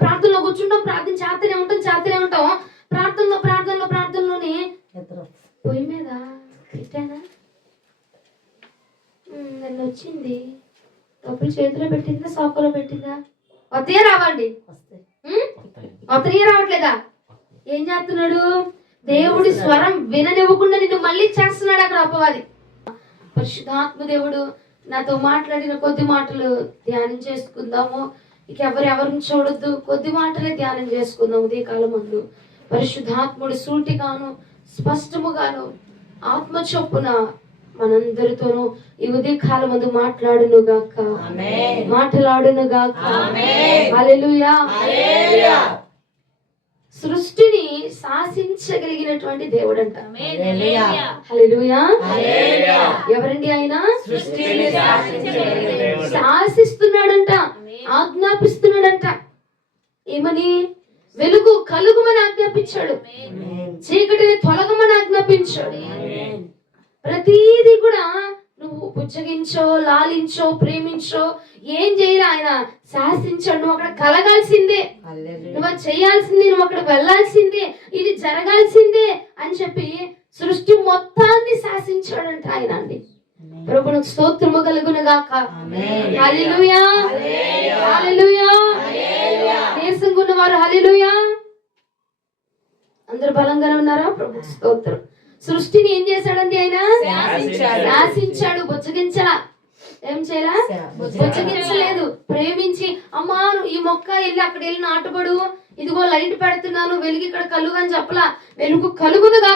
ప్రార్థనలో కూర్చుంటాం, ప్రార్థన చేస్తూనే ఉంటాం. ప్రార్థనలోనే పొయ్యి మీద పెట్టానా, నన్ను వచ్చింది, డబ్బులు చేతిలో పెట్టిందా సోఫాలో పెట్టిందా, వస్తాయా రావండి, వస్తాయా రావట్లేదా? ఏం చేస్తున్నాడు? దేవుడి స్వరం విననివ్వకుండా నిన్ను మళ్ళీ చేస్తున్నాడు అక్కడ అపవాది. పరిశుద్ధాత్మ దేవుడు నాతో మాట్లాడిన కొద్ది మాటలు ధ్యానం చేసుకుందాము. ఇక ఎవరిని చూడొద్దు, కొద్ది మాటలే ధ్యానం చేసుకుందాం. ఉదయ కాలం ముందు పరిశుద్ధాత్ముడు సూటిగాను స్పష్టముగాను ఆత్మ చొప్పున మనందరితోనూ ఈ ఉదయ కాలం ముందు మాట్లాడును గాక. హల్లెలూయా. సృష్టిని శాసించగలిగినటువంటి దేవుడంట. హల్లెలూయా. ఎవరండి ఆయన? శాసిస్తున్నాడంట, ఆజ్ఞాపిస్తున్నాడంట. ఏమని? వెలుగు కలుగుమని ఆజ్ఞాపించాడు, చీకటిని తొలగమని ఆజ్ఞాపించాడు. ప్రతిదీ కూడా నువ్వు పుచ్చగించో, లాలించో, ప్రేమించో, ఏం చేయాలి ఆయన శాసించాడు. నువ్వు అక్కడ కలగాల్సిందే, నువ్వు చేయాల్సిందే, నువ్వు అక్కడ వెళ్ళాల్సిందే, ఇది జరగాల్సిందే అని చెప్పి సృష్టి మొత్తాన్ని శాసించాడంట ఆయన. అండి ప్రభువుకు స్తోత్రము కలుగును గాక. హల్లెలూయా, హల్లెలూయా. దేశం ఉన్నవారు హల్లెలూయా. అందరూ బలంగానే ఉన్నారా? ప్రభువుకు స్తోత్రం. సృష్టిని ఏం చేశాడండి ఆయన? శాసించాడు, బుజ్జగించలా. ఏం చేయాల? బుజ్జగించలేదు. ప్రేమించి, అమ్మా ఈ మొక్క వెళ్ళి అక్కడ వెళ్ళి నాటుబడు, ఇదిగో లైట్ పెడుతున్నాను, వెలుగు ఇక్కడ కలుగు అని చెప్పలా, వెలుగు కలుగునుగా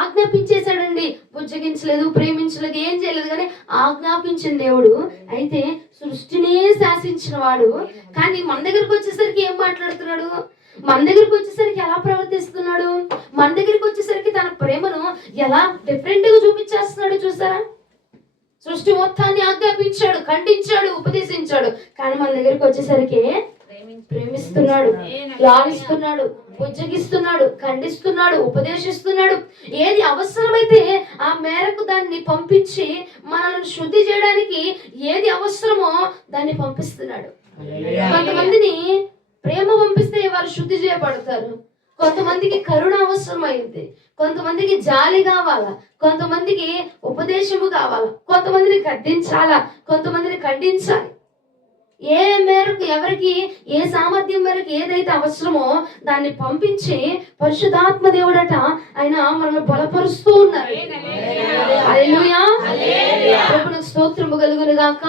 ఆజ్ఞాపించేశాడండి. బుజ్జగించలేదు, ప్రేమించలేదు, ఏం చేయలేదు, కానీ ఆజ్ఞాపించిన దేవుడు. అయితే సృష్టినే శాసించిన వాడు కానీ మన దగ్గరకు వచ్చేసరికి ఏం మాట్లాడుతున్నాడు? మన దగ్గరికి వచ్చేసరికి ఎలా ప్రవర్తిస్తున్నాడు? మన దగ్గరికి వచ్చేసరికి తన ప్రేమను ఎలా డిఫరెంట్ గా చూపించేస్తున్నాడు. చూసారా? సృష్టి మొత్తాన్ని ఆజ్ఞాపించాడు, ఖండించాడు, ఉపదేశించాడు, కానీ మన దగ్గరికి వచ్చేసరికి ప్రేమిస్తున్నాడు, లాలిస్తున్నాడు, బుజ్జగిస్తున్నాడు, ఖండిస్తున్నాడు, ఉపదేశిస్తున్నాడు. ఏది అవసరమైతే ఆ మేరకు దాన్ని పంపించి మనల్ని శుద్ధి చేయడానికి ఏది అవసరమో దాన్ని పంపిస్తున్నాడు. కొంతమందిని ప్రేమ పంపిస్తే వారు శుద్ధి చేయబడతారు, కొంతమందికి కరుణ అవసరమైంది, కొంతమందికి జాలి కావాలా, కొంతమందికి ఉపదేశము కావాలా, కొంతమందిని గద్దించాలా, కొంతమందిని ఖండించాలి. ఏ మేరకు ఎవరికి ఏ సామర్థ్యం మేరకు ఏదైతే అవసరమో దాన్ని పంపించి పరిశుద్ధాత్మ దేవుడట ఆయన మనల్ని బలపరుస్తూ ఉన్నారు. హల్లెలూయా. ప్రభువుకు స్తోత్రము కలుగును గాక.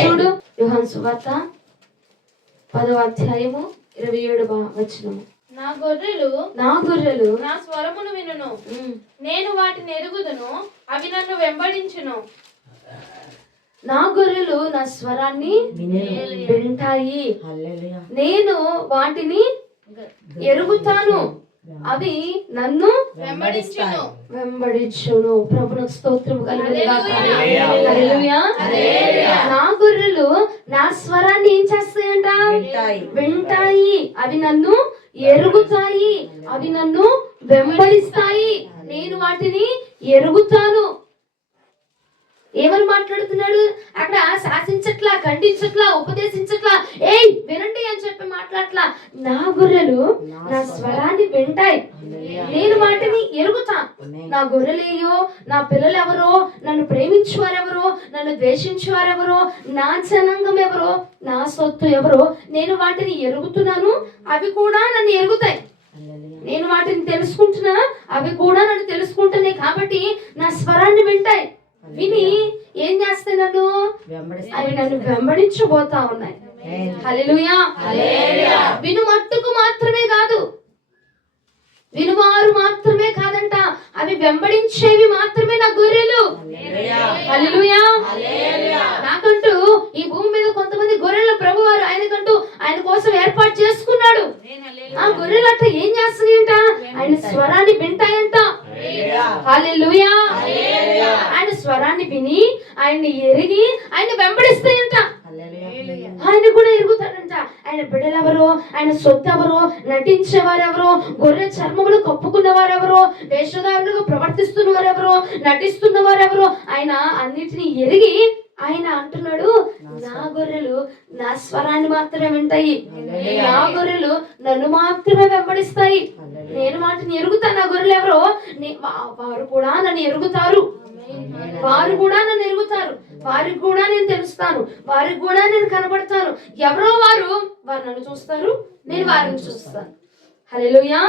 చూడు యోహాను సువార్త 10వ అధ్యాయము 27వ వచనము. నా గొర్రెలు నా స్వరమును వినును, నేను వాటిని ఎరుగుదును, అవి నన్ను వెంబడించును. నా గొర్రెలు నా స్వరాన్ని వింటాయి, నేను వాటిని ఎరుగుతాను, అవి నన్ను వెంబడించును. ప్రభువుకు స్తోత్రము కలుగును గాక. హల్లెలూయా. నా గొర్రెలు నా స్వరాన్ని ఏం చేస్తాయంట? వింటాయి, అవి నన్ను ఎరుగుతాయి, అవి నన్ను వెంబడిస్తాయి, నేను వాటిని ఎరుగుతాను. ఏమని మాట్లాడుతున్నాడు అక్కడ? శాసించట్లా, ఖండించట్లా, ఉపదేశించట్లా, ఏయ్ వినండి అని చెప్పి మాట్లాడట్లా. నా గొర్రెలు నా స్వరాన్ని వింటాయి, నేను వాటిని ఎరుగుతా. నా గొర్రెలేయో, నా పిల్లలు ఎవరో, నన్ను ప్రేమించువారెవరో, నన్ను ద్వేషించువారెవరో, నా జనాంగం ఎవరో, నా సొత్తు ఎవరో, నేను వాటిని ఎరుగుతున్నాను, అవి కూడా నన్ను ఎరుగుతాయి. నేను వాటిని తెలుసుకుంటున్నా, అవి కూడా నన్ను తెలుసుకుంటున్నాయి. కాబట్టి నా స్వరాన్ని వింటాయి, విని ఏం చేస్తాయి? అవి నన్ను వెంబడించబోతా ఉన్నాయి. హల్లెలూయా. విను మట్టుకు మాత్రమే కాదు, వినువారు మాత్రమే కాదంట, అవి వెంబడించేవి మాత్రమే నా గొర్రెలు. హల్లెలూయా. నాకంటూ ఈ భూమి మీద కొంతమంది గొర్రెల ప్రభువారు ఆయనకంటూ ఆయన కోసం ఏర్పాటు చేసుకున్నాడు. ఆ గొర్రెలు అట్లా ఏం చేస్తాయంట? ఆయన స్వరాన్ని వింటాయంట. హల్లెలూయా. ఆయన స్వరాన్ని విని, ఆయన్ని ఎరిగి, ఆయన వెంబడిస్తాయంట. ఆయన కూడా ఎరుగుతాడంట. ఆయన బిడ్డలెవరో, ఆయన సొత్తు ఎవరో, నటించేవారెవరో, గొర్రె చర్మములు కప్పుకున్న వారెవరో, వేషధారులుగా ప్రవర్తిస్తున్న వారెవరో, నటిస్తున్న వారెవరో, ఆయన అన్నిటినీ ఎరిగి ఆయన అంటున్నాడు, నా గొర్రెలు నా స్వరాన్ని మాత్రమే వింటాయి, నా గొర్రెలు నన్ను మాత్రమే వెంబడిస్తాయి, నేను వాటిని ఎరుగుతాను. నా గొర్రెలు ఎవరో వారు కూడా నన్ను ఎరుగుతారు, వారు కూడా నన్ను ఎరుగుతారు, వారికి కూడా నేను తెలుస్తాను, వారికి కూడా నేను కనబడతాను. ఎవరో వారు నన్ను చూస్తారు, నేను వారిని చూస్తాను. హల్లెలూయా,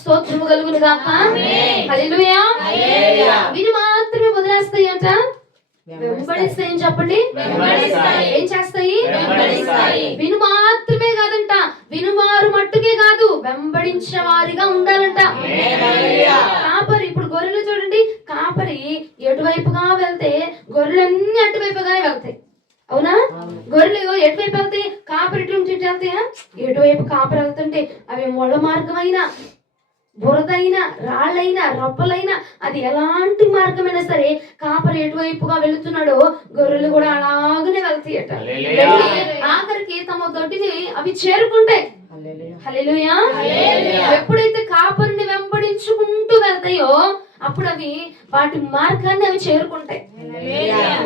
స్తోత్రము కలుగును గాక. హల్లెలూయా. విని మాత్రమే వదిలేస్తాయి అంట, వెంబడిస్తాయి అని చెప్పండి. ఏం చేస్తాయి? విను మాత్రమే కాదంట, వినువారు మట్టుకే కాదు, వెంబడించే వారిగా ఉండాలంట. కాపరి, ఇప్పుడు గొర్రెలు చూడండి, కాపరి ఎటువైపుగా వెళ్తే గొర్రెలన్నీ అటువైపుగానే వెళ్తాయి, అవునా? గొర్రెలు ఎటువైపు వెళ్తాయి? కాపరి ఇటు వెళ్తాయా? ఎటువైపు కాపరి వెళ్తుంటే అవి ముళ్ళ మార్గమైనా, బురదైనా, రాళ్ళైనా, రప్పలైనా, అది ఎలాంటి మార్గమైనా సరే కాపరి ఎటువైపుగా వెళుతున్నాడో గొర్రెలు కూడా అలాగనే వెళ్తాయట. ఆఖరికి తమ దొడ్డిని అవి చేరుకుంటాయి. హల్లెలూయా. ఎప్పుడైతే కాపరిని వెంబడించుకుంటూ వెళ్తాయో అప్పుడు అవి వాటి మార్గాన్ని అవి చేరుకుంటాయి.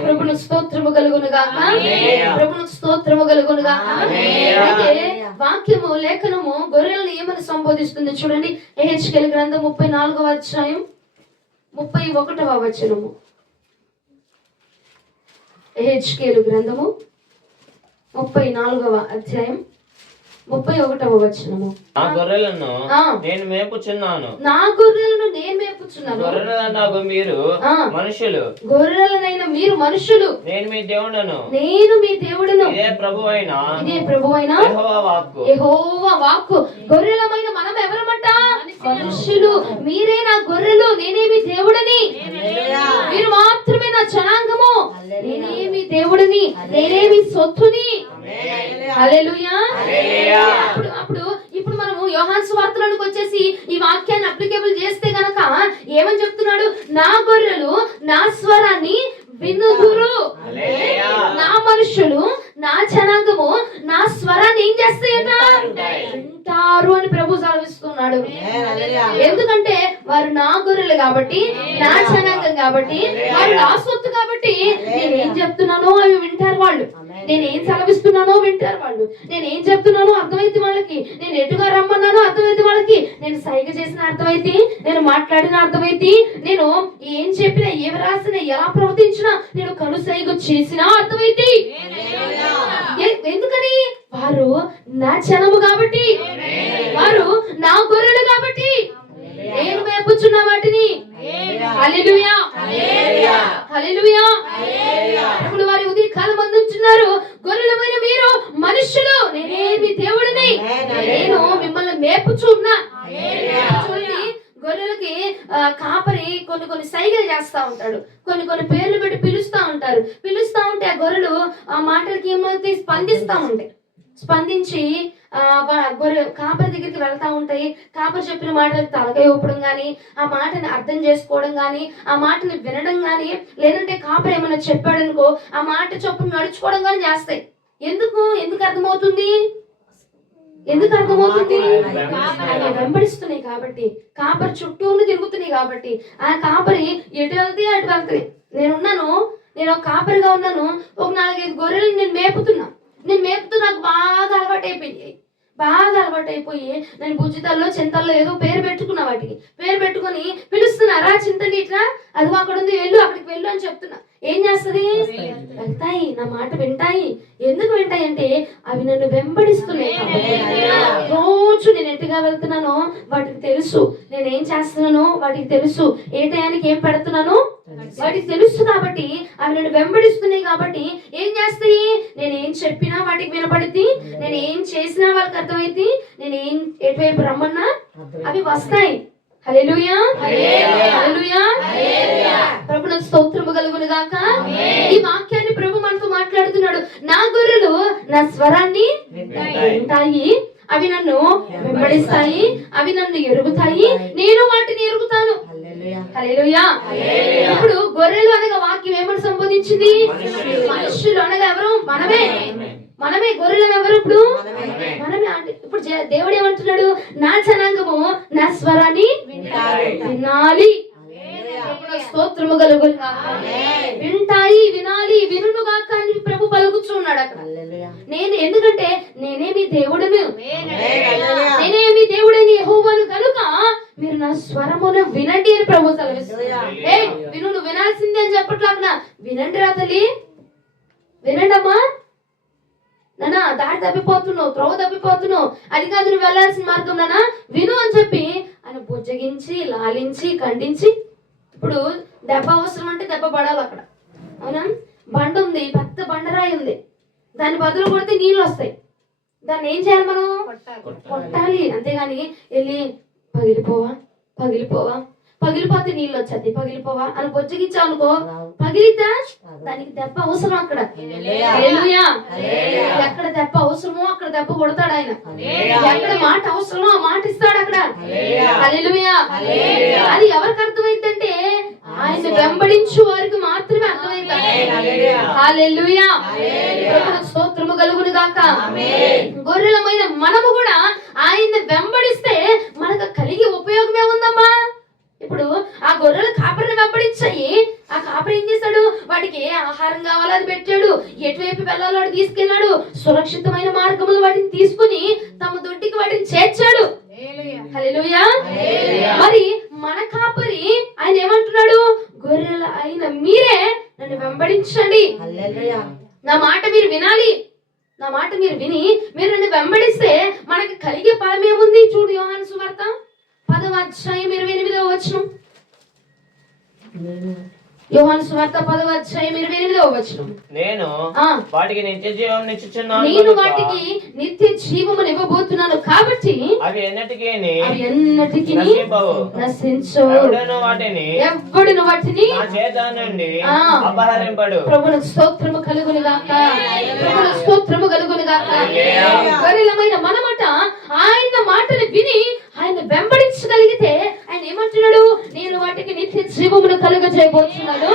ప్రభును స్తోత్రము కలుగును గాక. ప్రభును స్తోత్రము కలుగును గాక. అయితే వాక్యము, లేఖనము గొర్రెలను ఏమని సంబోధిస్తుంది చూడండి. యెహెజ్కేలు గ్రంథం 34వ అధ్యాయం 31వ వచనము. యెహెజ్కేలు గ్రంథము 34వ అధ్యాయం 31వ వచనము. నా గొర్రెలను నేను మేపుచున్నాను, నా గొర్రెలను నేను మేపుచున్నాను. గొర్రెలనగు మీరు మనుషులు, గొర్రెలనైన మీరు మనుషులు, నేను మీ దేవుడను, నేను మీ దేవుడను. ఇదే ప్రభువైన యెహోవా వాక్కు. యెహోవా వాక్కు. గొర్రెలమైన మనం ఎవరమట? మనుషులు. మీరే నా గొర్రెలు, నేనే మీ దేవుడని. మీరు మాత్రమే నా జనాంగము, నేనే మీ దేవుడని, నేనే మీ సొత్తుని. హల్లెలూయా. ఇప్పుడు మనము యోహాను సువార్తలోకి వచ్చేసి ఈ వాక్యాన్ని అప్లికేబుల్ చేస్తే గనక ఏమని చెప్తున్నాడు? నా గొర్రెలు నా స్వరాన్ని వినుదురు. నా మనుషులు, నా జనాంగము నా స్వరాన్ని ఏం చేస్తాయట? వింటారు అని ప్రభు సెలవిస్తున్నాడు. ఎందుకంటే వారు నా గొర్రెలు కాబట్టి, నా జనాంగం కాబట్టి, వారు నా సొత్తు కాబట్టి నేనేం చెప్తున్నానో అవి వింటారు వాళ్ళు. నేనేం సెలవిస్తున్నానో వింటారు వాళ్ళు. నేనేం చెప్తున్నానో అర్థమైతే వాళ్ళకి, నేను ఎటుగా రమ్మన్నానో అర్థమైతే వాళ్ళకి, నేను సైగ చేసిన అర్థమైతే, నేను మాట్లాడిన అర్థమైతే, నేను ఏం చెప్పినా, ఏమి రాసినా, ఎలా ప్రవర్తించినా, నేను కను సైగ చేసినా అర్థమైతే. ఎందుకని? వారు నా జనము కాబట్టి, వారు నా గొర్రెలు కాబట్టి, నేను మేపుచున్న వాటిని. హల్లెలూయా. హల్లెలూయా. ఇప్పుడు వారి ఉదయ కాలం అందుతున్నారు, గొర్రెలమైన మీరు మనుషులు, నేనే మీ దేవుడిని, నేను మిమ్మల్ని మేపుచున్నా. చూడండి, గొర్రెలకి కాపరి కొన్ని సైగలు చేస్తా ఉంటాడు, కొన్ని పేర్లు పెట్టి పిలుస్తా ఉంటారు. పిలుస్తా ఉంటే ఆ గొర్రెలు ఆ మాటలకి ఏమవుతాయి? స్పందిస్తా ఉంటాయి. స్పందించి గొర్రె కాపరి దగ్గరికి వెళ్తా ఉంటాయి. కాపరి చెప్పిన మాటలకు తలకాయ ఊపడం కానీ, ఆ మాటని అర్థం చేసుకోవడం కానీ, ఆ మాటని వినడం కానీ, లేదంటే కాపరి ఏమైనా చెప్పాడనుకో ఆ మాట చొప్పున నడుచుకోవడం కానీ చేస్తాయి. ఎందుకు అర్థమవుతుంది? ఎందుకు అర్థమవుతుంది? ఆయన వెంబడిస్తున్నాయి కాబట్టి, కాపరి చుట్టూను తిరుగుతున్నాయి కాబట్టి, ఆ కాపరి ఎటు వెళ్తే అటు వెళ్తాయి. నేను ఒక కాపరిగా ఉన్నాను, ఒక 4-5 గొర్రెలు నేను మేపుతూ నాకు బాగా అలవాటైపోయి నేను భుజితల్లో, చింతల్లో ఏదో పేరు పెట్టుకున్నా. వాటికి పేరు పెట్టుకుని పిలుస్తున్నారా, చింతని ఇట్లా, అది అక్కడ ఉంది, వెళ్ళు, అక్కడికి వెళ్ళు అని చెప్తున్నా. ఏం చేస్తుంది? వెళ్తాయి, నా మాట వింటాయి. ఎందుకు వింటాయి అంటే అవి నన్ను వెంబడిస్తున్నాయి. రోజు నేను ఎట్టుగా వెళ్తున్నానో వాటికి తెలుసు, నేను ఏం చేస్తున్నానో వాటికి తెలుసు, ఏ టయానికి ఏం పెడుతున్నానో వాటికి తెలుసు. కాబట్టి అవి నన్ను వెంబడిస్తున్నాయి. కాబట్టి ఏం చేస్తాయి? నేను ఏం చెప్పినా వాటికి వినపడుద్ది, నేను ఏం చేసినా వాళ్ళకి అర్థమైంది, నేను ఏం ఎటువైపు రమ్మన్నా అవి వస్తాయి. హల్లెలూయా. హల్లెలూయా. ప్రభువుకు స్తోత్రము కలుగును గాక. ఈ వాక్యాన్ని ప్రభు మనతో మాట్లాడుతున్నాడు. నా గొర్రెలు నా స్వరాన్ని వింటాయి, అవి నన్ను వెంబడిస్తాయి, అవి నన్ను ఎరుగుతాయి, నేను వాటిని ఎరుగుతాను. హల్లెలూయా. ఇప్పుడు గొర్రెలు అనగా వాక్యం ఏమని సంబోధించింది? మనుషులు అనగా ఎవరు? మనమే గొర్రెలు ఎవరు? ఇప్పుడు మనమే. అంటే ఇప్పుడు దేవుడు ఏమంటున్నాడు? నా జనాంగము నా స్వరాన్ని వినాలి. స్తోత్రము కలుగును గాక. వింటాయి వింటాయి, వినాలి, వినుగాక అని ప్రభు పలుకుతున్నాడు అక్కడ. నేను ఎందుకంటే నేనే మీ దేవుడును, నేనే మీ దేవుడని యెహోవాను కనుక మీరు నా స్వరమును వినండి అని ప్రభు సెలవిస్తున్నాడు. విను, వినాల్సిందే అని చెప్పట్లాగా వినండి రా తల్లి, వినండమ్మా నానా, దారి తప్పిపోతున్నావు, త్రోవ తప్పిపోతున్నావు, అది కాదు నువ్వు వెళ్ళాల్సిన మార్గం నానా, విను అని చెప్పి ఆయన బుజ్జగించి లాలించి ఖండించి. ఇప్పుడు దెబ్బ అవసరం అంటే దెబ్బ పడాలి అక్కడ, అవునా? బండ ఉంది, పెద్ద బండరాయి ఉంది, దాన్ని బదులు కొడితే నీళ్ళు వస్తాయి. దాన్ని ఏం చేయాలి మనం? కొట్టాలి. అంతేగాని వెళ్ళి పగిలిపోవా పగిలిపోవా పగిలిపోతే నీళ్ళు వచ్చేది, పగిలిపోవా అని బొజ్జగించావు అనుకో, పగిలిద్దా? దానికి దెబ్బ అవసరం అక్కడ. హల్లెలూయా. ఎక్కడ దెబ్బ అవసరమో అక్కడ దెబ్బ కొడతాడు ఆయన. ఎక్కడ మాట అవసరమో ఆ మాట ఇస్తాడు అక్కడ. హల్లెలూయా. అది ఎవరికి అర్థమైందంటే ఆయన వెంబడించు వారికి మాత్రమే అర్థమైంది. హల్లెలూయా. స్తోత్రము కలుగును గాక. గొర్రెలమైన మనము కూడా ఆయన్ని వెంబడిస్తే మనకు కలిగే ఉపయోగమే ఉందమ్మా. ఇప్పుడు ఆ గొర్రెలు కాపరిని వెంబడించాయి. ఆ కాపరి ఏం చేశాడు? వాటికి ఏ ఆహారం కావాలో అది పెట్టాడు, ఎటువైపు వెళ్ళాలో వాడు తీసుకెళ్ళాడు, సురక్షితమైన మార్గములు వాటిని తీసుకుని తమ దొడ్డికి వాటిని చేర్చాడు. హల్లెలూయా. మరి మన కాపరి ఆయన ఏమంటున్నాడు? గొర్రెల అయిన మీరే నన్ను వెంబడించండి, నా మాట మీరు వినాలి, నా మాట మీరు విని మీరు నన్ను వెంబడిస్తే మనకి కలిగే ఫలం ఏముంది? చూడు యోహాను సువార్త 10వ అధ్యాయం 28వ వచనం. యోహాను సువార్త 10వ అధ్యాయం 28వ వచనం. నేను వాటికి నిత్య జీవం ఇచ్చుచున్నాను, నేను వాటికి నిత్య జీవమును ఇవ్వబోతున్నాను కాబట్టి అవి ఎన్నటికీ నశించవు, ఎవ్వడును వాటిని నా చేత నుండి అపహరింపడు. ప్రభువుకు స్తోత్రము కలుగును గాక. ప్రభువుకు స్తోత్రము కలుగును గాక. గొర్రెలమైన మనమట ఆయన మాటలు విని ఆయన వెంబడించగలిగితే ఆయన ఏమంటున్నాడు? నేను వాటికి నిత్య జీవమును కలుగజేయబోతున్నాడు,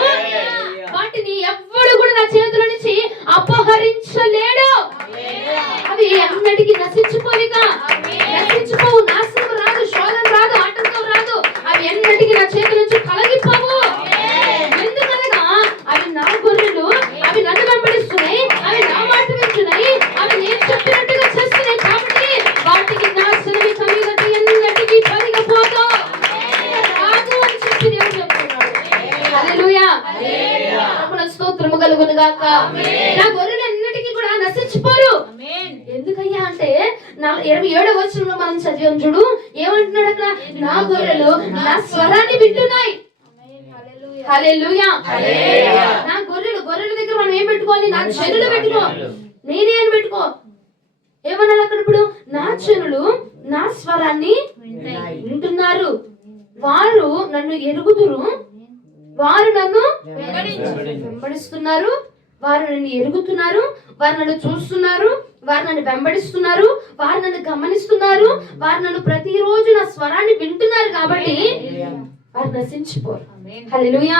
వాటిని ఎవ్వడు కూడా నా చేతుల నుంచి అపహరించలేడు. అవి అన్నిటికీ నశించిపోయిగా, నశించిపోవు, నాశనం రాదు, శోధన రాదు, ఆటంకం రాదు, అవి ఎన్నటికీ నా చేతుల నుంచి కలగిపోవు. ఎందుకనగా అవి నా గొర్రెలు, అవి నన్ను వెంబడిస్తున్నాయి, అవి నా మాట వింటున్నాయి, అవి నేను చెప్పినట్టుగా చేస్తున్నాయి కాబట్టి వాటికి నాశనం కలిగదు, ఎన్నటికీ కలిగిపోదు రాదు అని చెప్పి దేవుడు చెప్తున్నాడు. హల్లెలూయా. ప్రభువుకు స్తోత్రము కలుగును గాక. నా గొర్రెలు ఎన్నటికీ కూడా నశించిపోరు. ఎందుకయ్యా అంటే 27వ వచనంలో మనం చదివాం చూడు, ఏమంటున్నాడు అక్కడ? నా గొర్రెలు నా స్వరాన్ని వింటున్నాయి. హల్లెలూయా. నా గొర్రెల దగ్గర మనం ఏం పెట్టుకోవాలి? నా చెనులు పెట్టుకో, నేనే అని పెట్టుకో. ఏమన్నా అక్కడ? ఇప్పుడు నా చెనులు నా స్వరాన్ని వింటున్నారు, వారు నన్ను ఎరుగుదురు, వారు నన్ను వెంబడిస్తున్నారు, వారు నన్ను ఎరుగుతున్నారు, వారు నన్ను చూస్తున్నారు, వారు నన్ను వెంబడిస్తున్నారు, వారు నన్ను గమనిస్తున్నారు, వారు నన్ను ప్రతిరోజు నా స్వరాన్ని వింటున్నారు కాబట్టి వారు నశించిపోరు. హల్లెలూయా.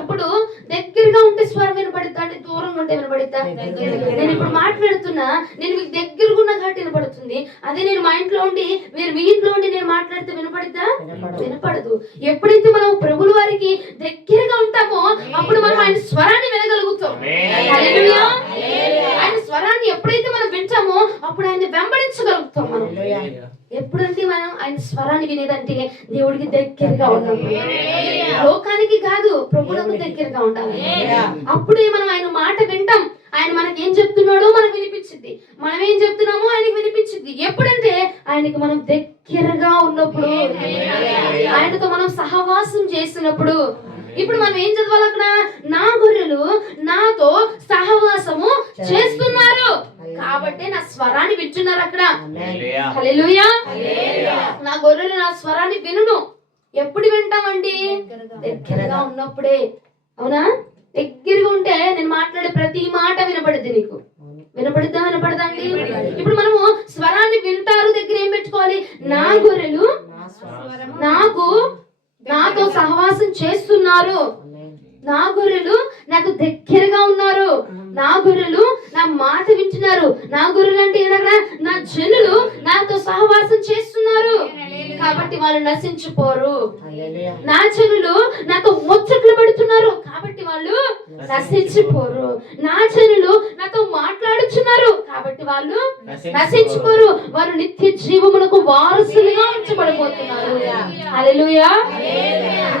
ఇప్పుడు దగ్గరగా ఉంటే స్వరం వినపడుద్దా అంటే దూరంగా ఉంటే వినపడుద్దా? నేను ఇప్పుడు మాట్లాడుతున్నా, నేను మీకు దగ్గరగా ఉన్న కాబట్టి వినపడుతుంది. అదే నేను మా ఇంట్లో ఉండి మీరు మీ ఇంట్లో ఉండి నేను మాట్లాడితే వినపడుద్దా? వినపడదు. ఎప్పుడైతే మనం ప్రభుల వారికి దగ్గరగా ఉంటామో అప్పుడు మనం ఆయన స్వరాన్ని వినగలుగుతాం. హల్లెలూయా. ఆయన స్వరాన్ని ఎప్పుడైతే మనం వింటామో అప్పుడు ఆయన వెంబడించగలుగుతాం. మనం ఎప్పుడంటే మనం ఆయన స్వరాన్ని వినేదంటే దేవుడికి దగ్గరగా ఉన్నప్పుడు, లోకానికి కాదు ప్రభువులకు దగ్గరగా ఉండాలి. అప్పుడే మనం ఆయన మాట వింటాం. ఆయన మనకి ఏం చెప్తున్నాడో మనకు వినిపించింది, మనం ఏం చెప్తున్నామో ఆయనకి వినిపించింది. ఎప్పుడంటే ఆయనకి మనం దగ్గరగా ఉన్నప్పుడు, ఆయనతో మనం సహవాసం చేసినప్పుడు. ఇప్పుడు మనం ఏం చదవాలి అక్కడ? నా గొర్రెలు నాతో సహవాసము చేస్తున్నారు కాబట్టి నా స్వరాన్ని వింటున్నారు అక్కడ. హల్లెలూయా. నా గొర్రెలు నా స్వరాన్ని వినును. ఎప్పుడు వింటామండి? దగ్గరగా ఉన్నప్పుడే. అవునా? దగ్గరగా ఉంటే నేను మాట్లాడే ప్రతి మాట వినపడుద్ది. నీకు వినపడుద్దా? వినపడదా అండి? ఇప్పుడు మనము స్వరాన్ని వింటారు దగ్గర ఏం పెట్టుకోవాలి? నా గొర్రెలు నాతో సహవాసం చేస్తున్నారు, నా గొర్రెలు నాకు దగ్గరగా ఉన్నారు, నా గొర్రెలు నా మాట వింటున్నారు. నా గొర్రెలు అంటే ఏంటంటే నా జనులు నాతో సహవాసం చేస్తున్నారు కాబట్టి వాళ్ళు నశించిపోరు. నా జనులు నాతో ముచ్చట్లు పడుతున్నారు కాబట్టి వాళ్ళు నశించిపోరు. నా జనులు నాతో మాట్లాడుచున్నారు కాబట్టి వాళ్ళు నశించిపోరు, వారు నిత్య జీవమునకు వారసులుగా ఉంచబడిపోతున్నారు. హల్లెలూయా.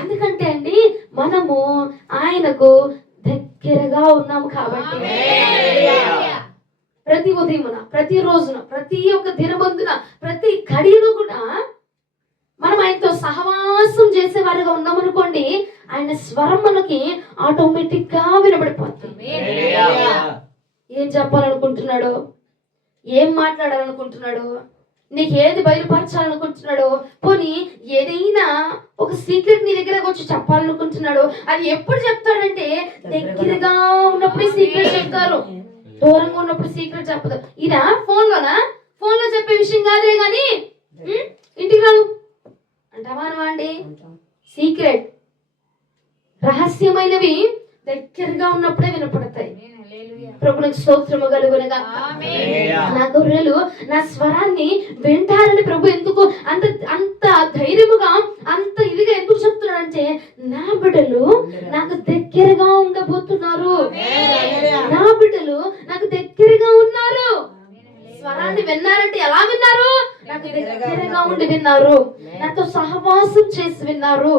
ఎందుకంటే అండి మనము ఆయనకు దగ్గరగా ఉన్నాము కాబట్టి. ప్రతి ఉదయమున, ప్రతి రోజున, ప్రతి ఒక్క దినబందున, ప్రతి గడియలో కూడా మనం ఆయనతో సహవాసం చేసేవారుగా ఉన్నామనుకోండి, ఆయన స్వరం మనకి ఆటోమేటిక్ గా వినబడిపోతుంది. ఏం చెప్పాలనుకుంటున్నాడు, ఏం మాట్లాడాలనుకుంటున్నాడు, నీకు ఏది బయలుపరచాలనుకుంటున్నాడు, పోనీ ఏదైనా ఒక సీక్రెట్ నీ దగ్గరకు వచ్చి చెప్పాలనుకుంటున్నాడు, అది ఎప్పుడు చెప్తాడంటే దగ్గరగా ఉన్నప్పుడే సీక్రెట్ చెప్తారు, దూరంగా ఉన్నప్పుడు సీక్రెట్ చెప్పదు. ఇదా ఫోన్ లో చెప్పే విషయం కాదే గాని ఇంటికి రాను అంటావా అనవాండి. సీక్రెట్ రహస్యమైనవి దగ్గరగా ఉన్నప్పుడే వినపడతాయి. ప్రభునికి స్తోత్రము కలుగునుగా. నా గొర్రెలు నా స్వరాన్ని వింటారని ప్రభు ఎందుకు అంత అంత ధైర్యముగా అంత ఇదిగా ఎందుకు చెప్తున్నాడంటే, నా బిడ్డలు నాకు దగ్గరగా ఉండబోతున్నారు, నా బిడ్డలు నాకు దగ్గరగా ఉన్నారు. స్వరాన్ని విన్నారంటే ఎలా విన్నారు? నాకు దగ్గరగా ఉండి విన్నారు, నాతో సహవాసం చేసి విన్నారు.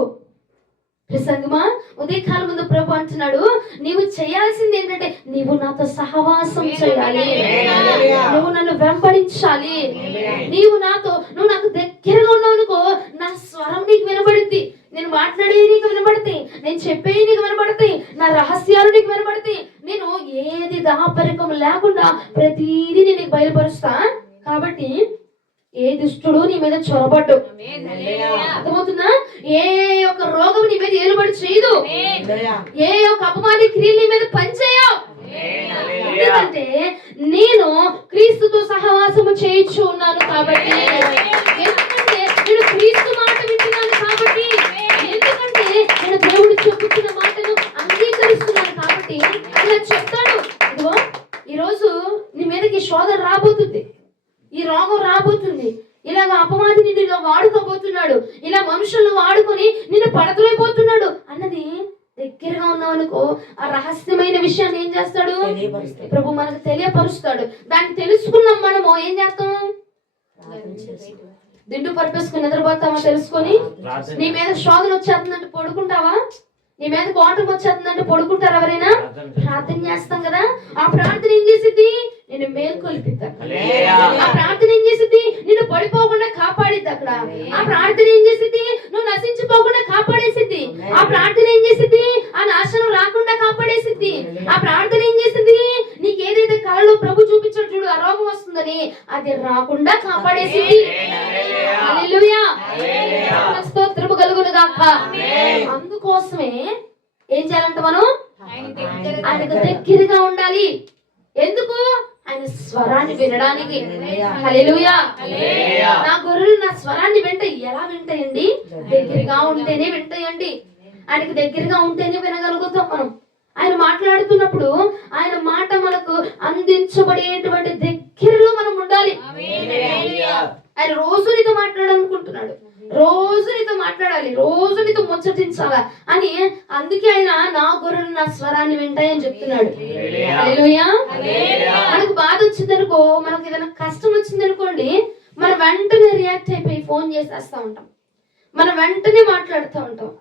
ప్రసంగమా ఉదయకాలం ముందు ప్రభు అంటున్నాడు, నీవు చేయాల్సింది ఏంటంటే నీవు నాతో సహవాసం చేయాలి, నువ్వు నన్ను వెంబడించాలి, నువ్వు నాకు దగ్గరగా ఉన్నావు అనుకో, నా స్వరం నీకు వినబడుద్ది, నేను మాట్లాడేది నీకు వినబడతాయి, నేను చెప్పేది నీకు వినబడతాయి, నా రహస్యాలు నీకు వినబడతాయి, నేను ఏది దాపరికం లేకుండా ప్రతిదీ నేను నీకు బయలుపరుస్తా. కాబట్టి ఏ దుష్టుడు నీ మీద చొరబడ్డు, అర్థమవుతుందా? ఏ యొక్క రోగం నీ మీద ఏలుబడి చేయదు, ఏ యొక్క అపవాది క్రియలు నీ మీద పనిచేయవు. ఎందుకంటే నేను క్రీస్తుతో సహవాసము చేయించు ఉన్నాను కాబట్టి, ఎందుకంటే నేను క్రీస్తు మాట వింటున్నాను కాబట్టి, ఎందుకంటే నేను దేవుడు చెప్పుతున్న మాటను అంగీకరిస్తున్నాను కాబట్టి ఇలా చెప్తాడు. ఇదిగో ఈరోజు నీ మీదకి శోధన రాబోతుంది, ఈ రోగం రాబోతుంది, ఇలాగ అపవాది నిన్ను వాడుకోబోతున్నాడు, ఇలా మనుషులను వాడుకొని నిన్ను పడతలేకపోతున్నాడు అన్నది దగ్గరగా ఉన్నావు అనుకో, ఆ రహస్యమైన విషయాన్ని ఏం చేస్తాడు ప్రభు మనకు తెలియపరుస్తాడు. దాన్ని తెలుసుకున్నాం మనము ఏం చేస్తాం? దిండు పరిపేసుకుని నిద్రపోతామా తెలుసుకొని? నీ మీద శోధన వచ్చేస్తుందంటే పడుకుంటావా? నీ మీద కోటం వచ్చేస్తుందంటే పడుకుంటారు ఎవరైనా? ప్రార్థన చేస్తాం కదా, ఆ ప్రార్థన ఏం చేసిద్ది? నేను మేల్కొల్పిద్ది. ఆ ప్రార్థన ఏం చేసిద్ది? నిన్ను పడిపోకుండా కాపాడిద్ది. అక్కడ ఆ ప్రార్థన ఏం చేసిద్ది? నువ్వు నశించిపోకుండా కాపాడేసిద్ది. ఆ ప్రార్థన ఏం చేసిద్ది? ఆ నాశనం రాకుండా కాపాడేసిద్ది. ఆ ప్రార్థన ఏం చేసిద్ది? నీకు ఏదైతే కళలో ప్రభు చూపించాడు చూడు, ఆ రోగం వస్తుందని, అది రాకుండా కాపాడేసిద్ది. హల్లెలూయా, స్తోత్రము కలుగును గాక. అందుకోసమే ఏం చేయాలంట మనం? ఆయనకు దగ్గరగా ఉండాలి. ఎందుకు? ఆయన స్వరాన్ని వినడానికి. హల్లెలూయా. నా గొర్రెలు నా స్వరాన్ని ఎలా వింటాయండి? దగ్గరగా ఉంటేనే వింటాయండి. ఆయనకు దగ్గరగా ఉంటేనే వినగలుగుతాం మనం. ఆయన మాట్లాడుతున్నప్పుడు ఆయన మాట మనకు అందించబడేటువంటి దగ్గరలో మనం ఉండాలి. ఆయన రోజు నీతో మాట్లాడాలనుకుంటున్నాడు, రోజు నీతో మాట్లాడాలి, రోజు నీతో ముచ్చటించాలా అని. అందుకే ఆయన నా గొర్రెలు నా స్వరాన్ని వింటాయని చెప్తున్నాడు. హల్లెలూయా. మనకు బాధ వచ్చిందనుకో, మనకు ఏదైనా కష్టం వచ్చిందనుకోండి, మనం వెంటనే రియాక్ట్ అయిపోయి ఫోన్ చేసేస్తా ఉంటాం, మనం వెంటనే మాట్లాడుతూ ఉంటాం,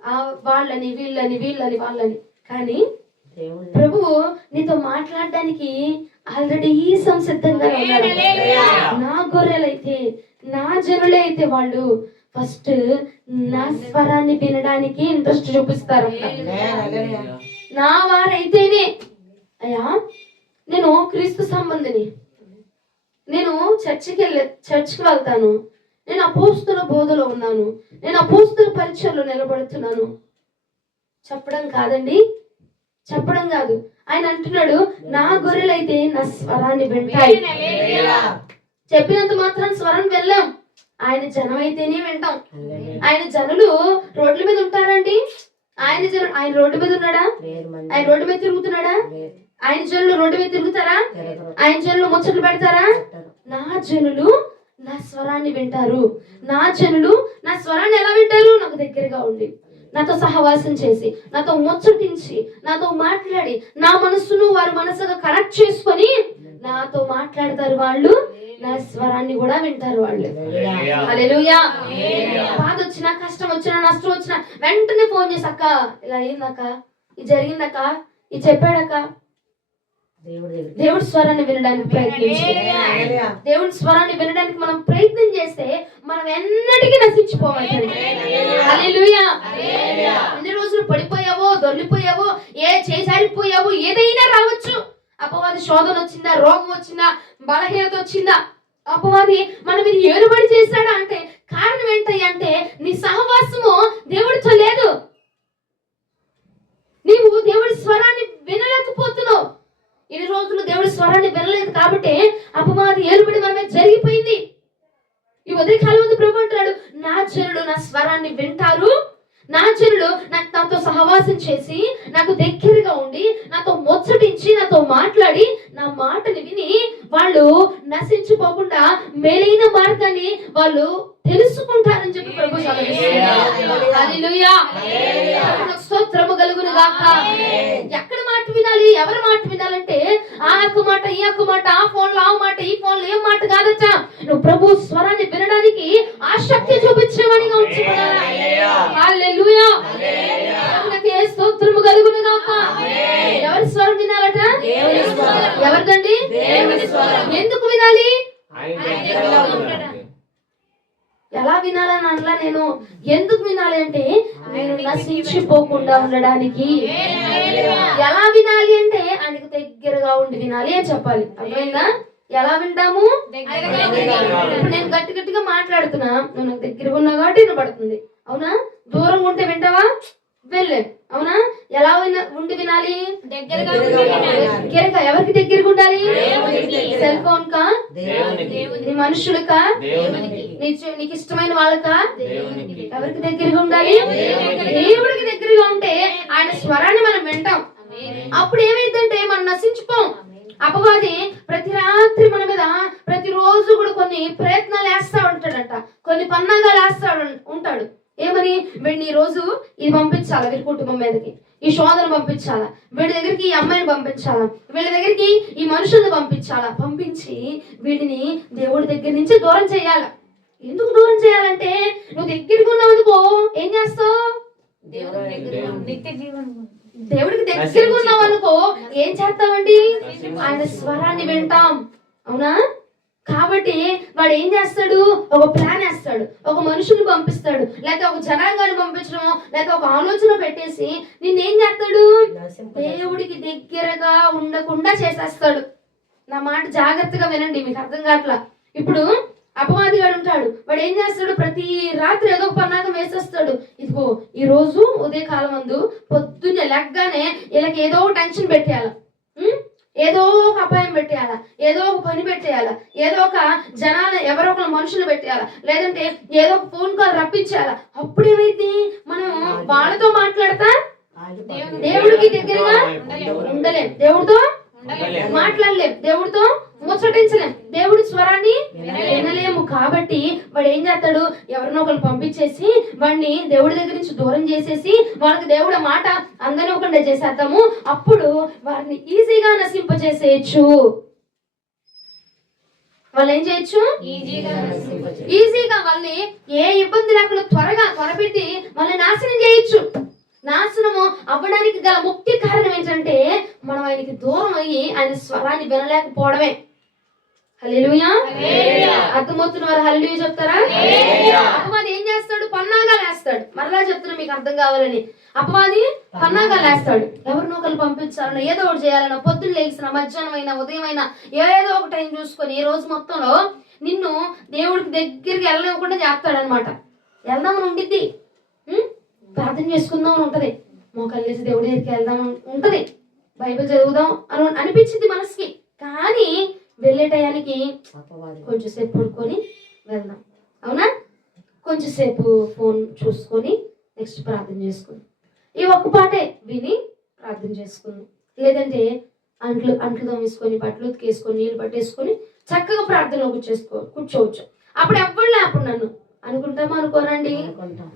వాళ్ళని వీళ్ళని వాళ్ళని. కానీ ప్రభువు నీతో మాట్లాడడానికి ఆల్రెడీ సంసిద్ధంగా ఉన్నాడు. నా గొర్రెలైతే, నా జనులే అయితే వాళ్ళు ఫస్ట్ నా స్వరాన్ని వినడానికి ఇంట్రెస్ట్ చూపిస్తారు. నా వారైతేనే, అయ్యా నేను క్రీస్తు సంబంధిని, నేను చర్చికి వెళ్తాను, నేను అపోస్తుల బోధలో ఉన్నాను, నేను అపోస్తుల పరీక్షల్లో నిలబడుతున్నాను చెప్పడం కాదండి, చెప్పడం కాదు. ఆయన అంటున్నాడు, నా గొర్రెలైతే నా స్వరాన్ని వింటాయి. చెప్పినంత మాత్రం స్వరం వెళ్ళాం, ఆయన జనం అయితేనే వింటాం. ఆయన జనులు రోడ్ల మీద ఉంటారండి? ఆయన రోడ్డు మీద ఉన్నాడా? ఆయన రోడ్డు మీద తిరుగుతున్నాడా? ఆయన జనులు రోడ్డు మీద తిరుగుతారా? ఆయన జనులు ముచ్చట్లు పెడతారా? నా జనులు నా స్వరాన్ని వింటారు. నా జనులు నా స్వరాన్ని ఎలా వింటారు? నాకు దగ్గరగా ఉండి. నాతో సహవాసం చేసి, నాతో ముచ్చటించి, నాతో మాట్లాడి, నా మనసును వారి మనసుగా కనెక్ట్ చేసుకొని నాతో మాట్లాడతారు వాళ్ళు, నా స్వరాన్ని కూడా వింటారు వాళ్ళు. హల్లెలూయా. బాధ వచ్చినా, కష్టం వచ్చినా, నష్టం వచ్చినా వెంటనే ఫోన్ చేసి, అక్క ఇలా అయిందక్క, ఇది జరిగిందక్క, ఇది చెప్పాడక్క. దేవుడి స్వరాన్ని వినడానికి ప్రయత్నించాలి. దేవుడి స్వరాన్ని వినడానికి మనం ప్రయత్నం చేస్తే మనం ఎన్నటికీ నశించిపోవాలి. హల్లెలూయా. ఎన్ని రోజులు పడిపోయావో, దొర్లిపోయావో, చేసారిపోయావో, ఏదైనా రావచ్చు. అపవాది శోధన వచ్చిందా, రోగం వచ్చిందా, బలహీనత వచ్చిందా, అపవాది మన మీద ఏలుబడి చేశాడా అంటే కారణం ఏంటంటే నీ సహవాసము దేవుడితో లేదు. నీవు దేవుడి స్వరాన్ని వినలేకపోతున్నావు. ఇన్ని రోజులు దేవుడి స్వరాన్ని వినలేదు కాబట్టి అపవాది ఏలుబడి మన మీద జరిగిపోయింది. ఈ ఉదయకాలం ముందు ప్రభు అంటాడు, నా జనులు నా స్వరాన్ని వింటారు, నా జనులు నాతో సహవాసం చేసి, నాకు దగ్గరగా ఉండి, నాతో ముచ్చటించి, నాతో మాట్లాడి, నా మాటని విని వాళ్ళు నశించిపోకుండా మేలైన మార్గాన్ని వాళ్ళు తెలుసుకుంటారని చెప్పి ప్రభు సెలవిస్తున్నాడు. హల్లెలూయా. స్తోత్రము కలుగును గాక. ఎక్కడ మాట వినాలి, ఎవరి మాట వినాలంటే ఆ అక్క మాట, ఈ అక్క మాట, ఆ ఫోన్ లో ఆ మాట, ఈ ఫోన్ లో ఏం మాట కాదట. నువ్వు ప్రభు స్వరాన్ని వినడానికి ఆసక్తి చూపించేవాడిగా ఉంచుకోవాలి. హల్లెలూయా. దేవునికి స్తోత్రము కలుగును గాక. ఎవరి స్వరం వినాలట? ఎవరిదండి? ఎందుకు వినాలి? ఎలా వినాలని అనలా నేను. ఎందుకు వినాలి అంటే నేను నశించిపోకుండా ఉండడానికి. ఎలా వినాలి అంటే ఆయనకు దగ్గరగా ఉండి వినాలి అని చెప్పాలి. అర్థమైందా? ఎలా వింటాము? ఇప్పుడు నేను గట్టిగా మాట్లాడుతున్నా, నువ్వు నాకు దగ్గరగా ఉన్నావు కాబట్టి వినపడుతుంది. అవునా? దూరంగా ఉంటే వింటావా? వెళ్ళే. అవునా? ఎలా ఉండి వినాలి? దగ్గరగా. ఎవరికి దగ్గరగా ఉండాలి? సెల్ ఫోన్ కా, నీ మనుషులకా, నీకు ఇష్టమైన వాళ్ళకా, ఎవరికి దగ్గరగా ఉండాలి? దేవుడికి దగ్గరగా ఉంటే ఆయన స్వరాన్ని మనం వింటాం. అప్పుడు ఏమైందంటే మనం నశించిపోం. అపవాది ప్రతి రాత్రి మన మీద ప్రతిరోజు కూడా కొన్ని ప్రయత్నాలు వేస్తా ఉంటాడట, కొన్ని పన్నాగాలు వేస్తా ఉంటాడు. ఏమని? వీడిని ఈ రోజు ఇది పంపించాలా, వీడి కుటుంబం మీదకి ఈ శోధన పంపించాలా, వీడి దగ్గరికి ఈ అమ్మాయిని పంపించాలా, వీళ్ళ దగ్గరికి ఈ మనుషుల్ని పంపించాలా, పంపించి వీడిని దేవుడి దగ్గర నుంచి దూరం చేయాలా. ఎందుకు దూరం చేయాలంటే నువ్వు దగ్గరగా ఉన్నావు ఏం చేస్తావు? దేవుడికి దగ్గరగా ఉన్నావు అనుకో ఏం చేస్తామండి? ఆయన స్వరాన్ని వింటాం. అవునా? కాబట్టి వాడు ఏం చేస్తాడు? ఒక ప్లాన్ వేస్తాడు, ఒక మనుషుని పంపిస్తాడు, లేకపోతే ఒక జనాంగాన్ని పంపించడం, లేకపోతే ఒక ఆలోచన పెట్టేసి నిన్నేం చేస్తాడు? దేవుడికి దగ్గరగా ఉండకుండా చేసేస్తాడు. నా మాట జాగ్రత్తగా వినండి, మీకు అర్థం కావట్లా. ఇప్పుడు అపవాది గాడు ఉంటాడు, వాడు ఏం చేస్తాడు? ప్రతి రాత్రి ఏదో ఒక పన్నాగం వేసేస్తాడు. ఇదిగో ఈ రోజు ఉదయకాలం ముందు పొద్దున్నే లెగ్గానే వీళ్ళకి ఏదో టెన్షన్ పెట్టేయాల, ఏదో ఒక అపాయం పెట్టేయాలా, ఏదో ఒక పని పెట్టేయాలా, ఏదో ఒక జనాలు ఎవరో ఒక మనుషులు పెట్టేయాలా, లేదంటే ఏదో ఒక ఫోన్ కాల్ రప్పించేయాలా. అప్పుడు ఏమైంది? మనం వాళ్ళతో మాట్లాడతా దేవుడికి దగ్గరగా ఉండలేం, దేవుడితో మాట్లాడలేం, దేవుడితో ముచ్చటించలేం, దేవుడి స్వరాన్ని వినలేము. కాబట్టి వాడు ఏం చేస్తాడు? ఎవరినో ఒకరు పంపించేసి వాడిని దేవుడి దగ్గర నుంచి దూరం చేసేసి వాళ్ళకి దేవుడి మాట అందనివ్వకుండా చేసేద్దాము. అప్పుడు వారిని ఈజీగా నశింపజేసేయచ్చు. వాళ్ళు ఏం చేయొచ్చు? ఈజీగా వాళ్ళని ఏ ఇబ్బంది లేకుండా త్వరపెట్టి వాళ్ళని నాశనం చేయొచ్చు. నాశనము అవ్వడానికి గల ముఖ్య కారణం ఏంటంటే మనం ఆయనకి దూరం అయ్యి ఆయన స్వరాన్ని వినలేకపోవడమే. హల్లెలూయా. అర్థమవుతున్న వారు హల్లెలూయా చెప్తారా? అపవాది ఏం చేస్తాడు? పన్నాగాలు వేస్తాడు. మరలా చెప్తున్నా మీకు అర్థం కావాలని. అపవాది పన్నాగాలు వేస్తాడు. ఎవరినో ఒకరు పంపించాలన్నా, ఏదో ఒకటి చేయాలన్నా, పొద్దున్న లేచిన, మధ్యాహ్నం అయినా, ఉదయం అయినా ఏదో ఒక టైం చూసుకొని ఈ రోజు మొత్తంలో నిన్ను దేవుడికి దగ్గరికి వెళ్ళనివ్వకుండా చేస్తాడనమాట. వెళ్దామని ఉండిద్ది, ప్రార్థన చేసుకుందాం అని ఉంటది, మోకాలు వేసి దేవుడి దగ్గరికి వెళ్దాం ఉంటది, బైబిల్ చదువుదాం అని అనిపించింది మనసుకి. కానీ వెళ్ళే టయానికి కొంచెంసేపు పడుకొని వెళ్దాం. అవునా? కొంచెంసేపు ఫోన్ చూసుకొని నెక్స్ట్ ప్రార్థన చేసుకుని ఈ ఒక్క పాటే విని ప్రార్థన చేసుకుందాం. లేదంటే అంట్లు తోమేసుకొని, బట్టలు ఉతికేసుకొని, నీళ్ళు పట్టేసుకొని చక్కగా ప్రార్థనలో కూర్చోవచ్చు. అప్పుడు ఎవ్వరు లేపడు నన్ను. అనుకుంటామా అనుకోరండి?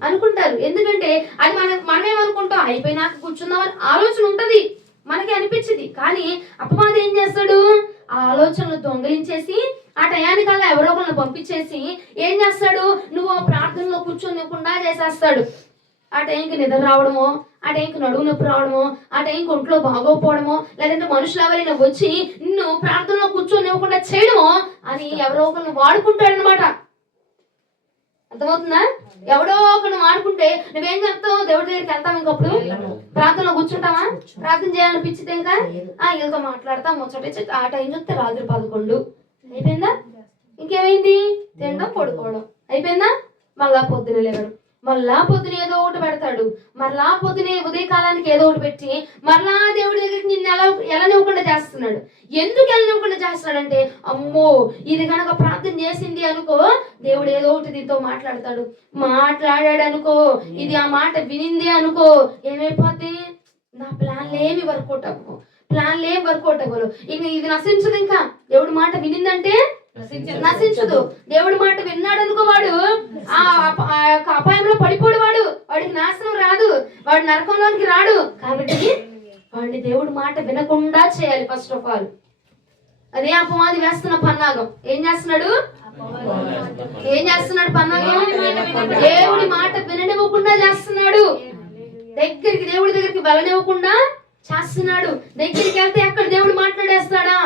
అనుకుంటారు. ఎందుకంటే అది మనమేమనుకుంటాం, అయిపోయినాక కూర్చుందామని ఆలోచన ఉంటది, మనకి అనిపించింది. కానీ అపవాది ఏం చేస్తాడు, ఆ ఆలోచనలు దొంగిలించేసి ఆ టయానికల్లా ఎవరో ఒకరిని పంపించేసి ఏం చేస్తాడు, నువ్వు ప్రార్థనలో కూర్చొనివ్వకుండా చేసేస్తాడు. ఆ టైంకి నిద్ర రావడమో, ఆ టైంకి నడువు నొప్పి రావడమో, ఆ టైంకి ఒంట్లో బాగోకపోవడమో, లేదంటే మనుషులు ఎవరైనా వచ్చి నిన్ను ప్రార్థనలో కూర్చొనివ్వకుండా చేయడమో అని ఎవరో ఒకరిని వాడుకుంటాడు అనమాట. అర్థమవుతుందా? ఎవడో ఒకరిని వాడుకుంటే నువ్వేం చెప్తావు, దేవుడి దగ్గరికి వెళ్తావు, ఇంకప్పుడు ప్రార్థనలో కూర్చుంటావా? ప్రార్థన చేయాలనిపించింది ఇంకా వీళ్ళతో మాట్లాడతాం, ముచ్చట ఆ టైం చూస్తే రాత్రి 11 అయిపోయిందా? ఇంకేమైంది? తినడం, పడుకోవడం అయిపోయిందా? మళ్ళా పొద్దున లేవడం, మళ్ళా పొద్దున ఏదో ఒకటి పెడతాడు, మరలా పొద్దునే ఉదయకాలానికి ఏదో ఒకటి పెట్టి మరలా దేవుడి దగ్గరికి నిన్ను వెళ్ళనివ్వకుండా చేస్తున్నాడు. ఎందుకు వెళ్ళనివ్వకుండా చేస్తున్నాడంటే, అమ్మో ఇది కనుక ప్రార్థన చేసింది అనుకో, దేవుడు ఏదో ఒకటి దీంతో మాట్లాడాడు అనుకో, ఇది ఆ మాట వినింది అనుకో, ఏమైపోద్ది, నా ప్లాన్లు ఏమి వర్కౌట్ అవ్వరు, ఇక ఇది నశించదు. ఇంకా దేవుడి మాట వినిందంటే నశించదు. దేవుడి మాట విన్నాడు అనుకో, వాడు ఆ అపాయంలో పడిపోడు, వాడికి నాశనం రాదు, వాడు నరకంలోనికి రాడు. కాబట్టి వాడిని దేవుడి మాట వినకుండా చేయాలి. ఫస్ట్ ఆఫ్ ఆల్ అదే అపవాది వేస్తున్న పన్నాగం. ఏం చేస్తున్నాడు పన్నాగం? దేవుడి మాట విననివ్వకుండా చేస్తున్నాడు. దేవుడి దగ్గరికి వెళ్ళనివ్వకుండా చేస్తున్నాడు. దగ్గరికి వెళ్తే అక్కడ దేవుడు మాట్లాడేస్తాడా?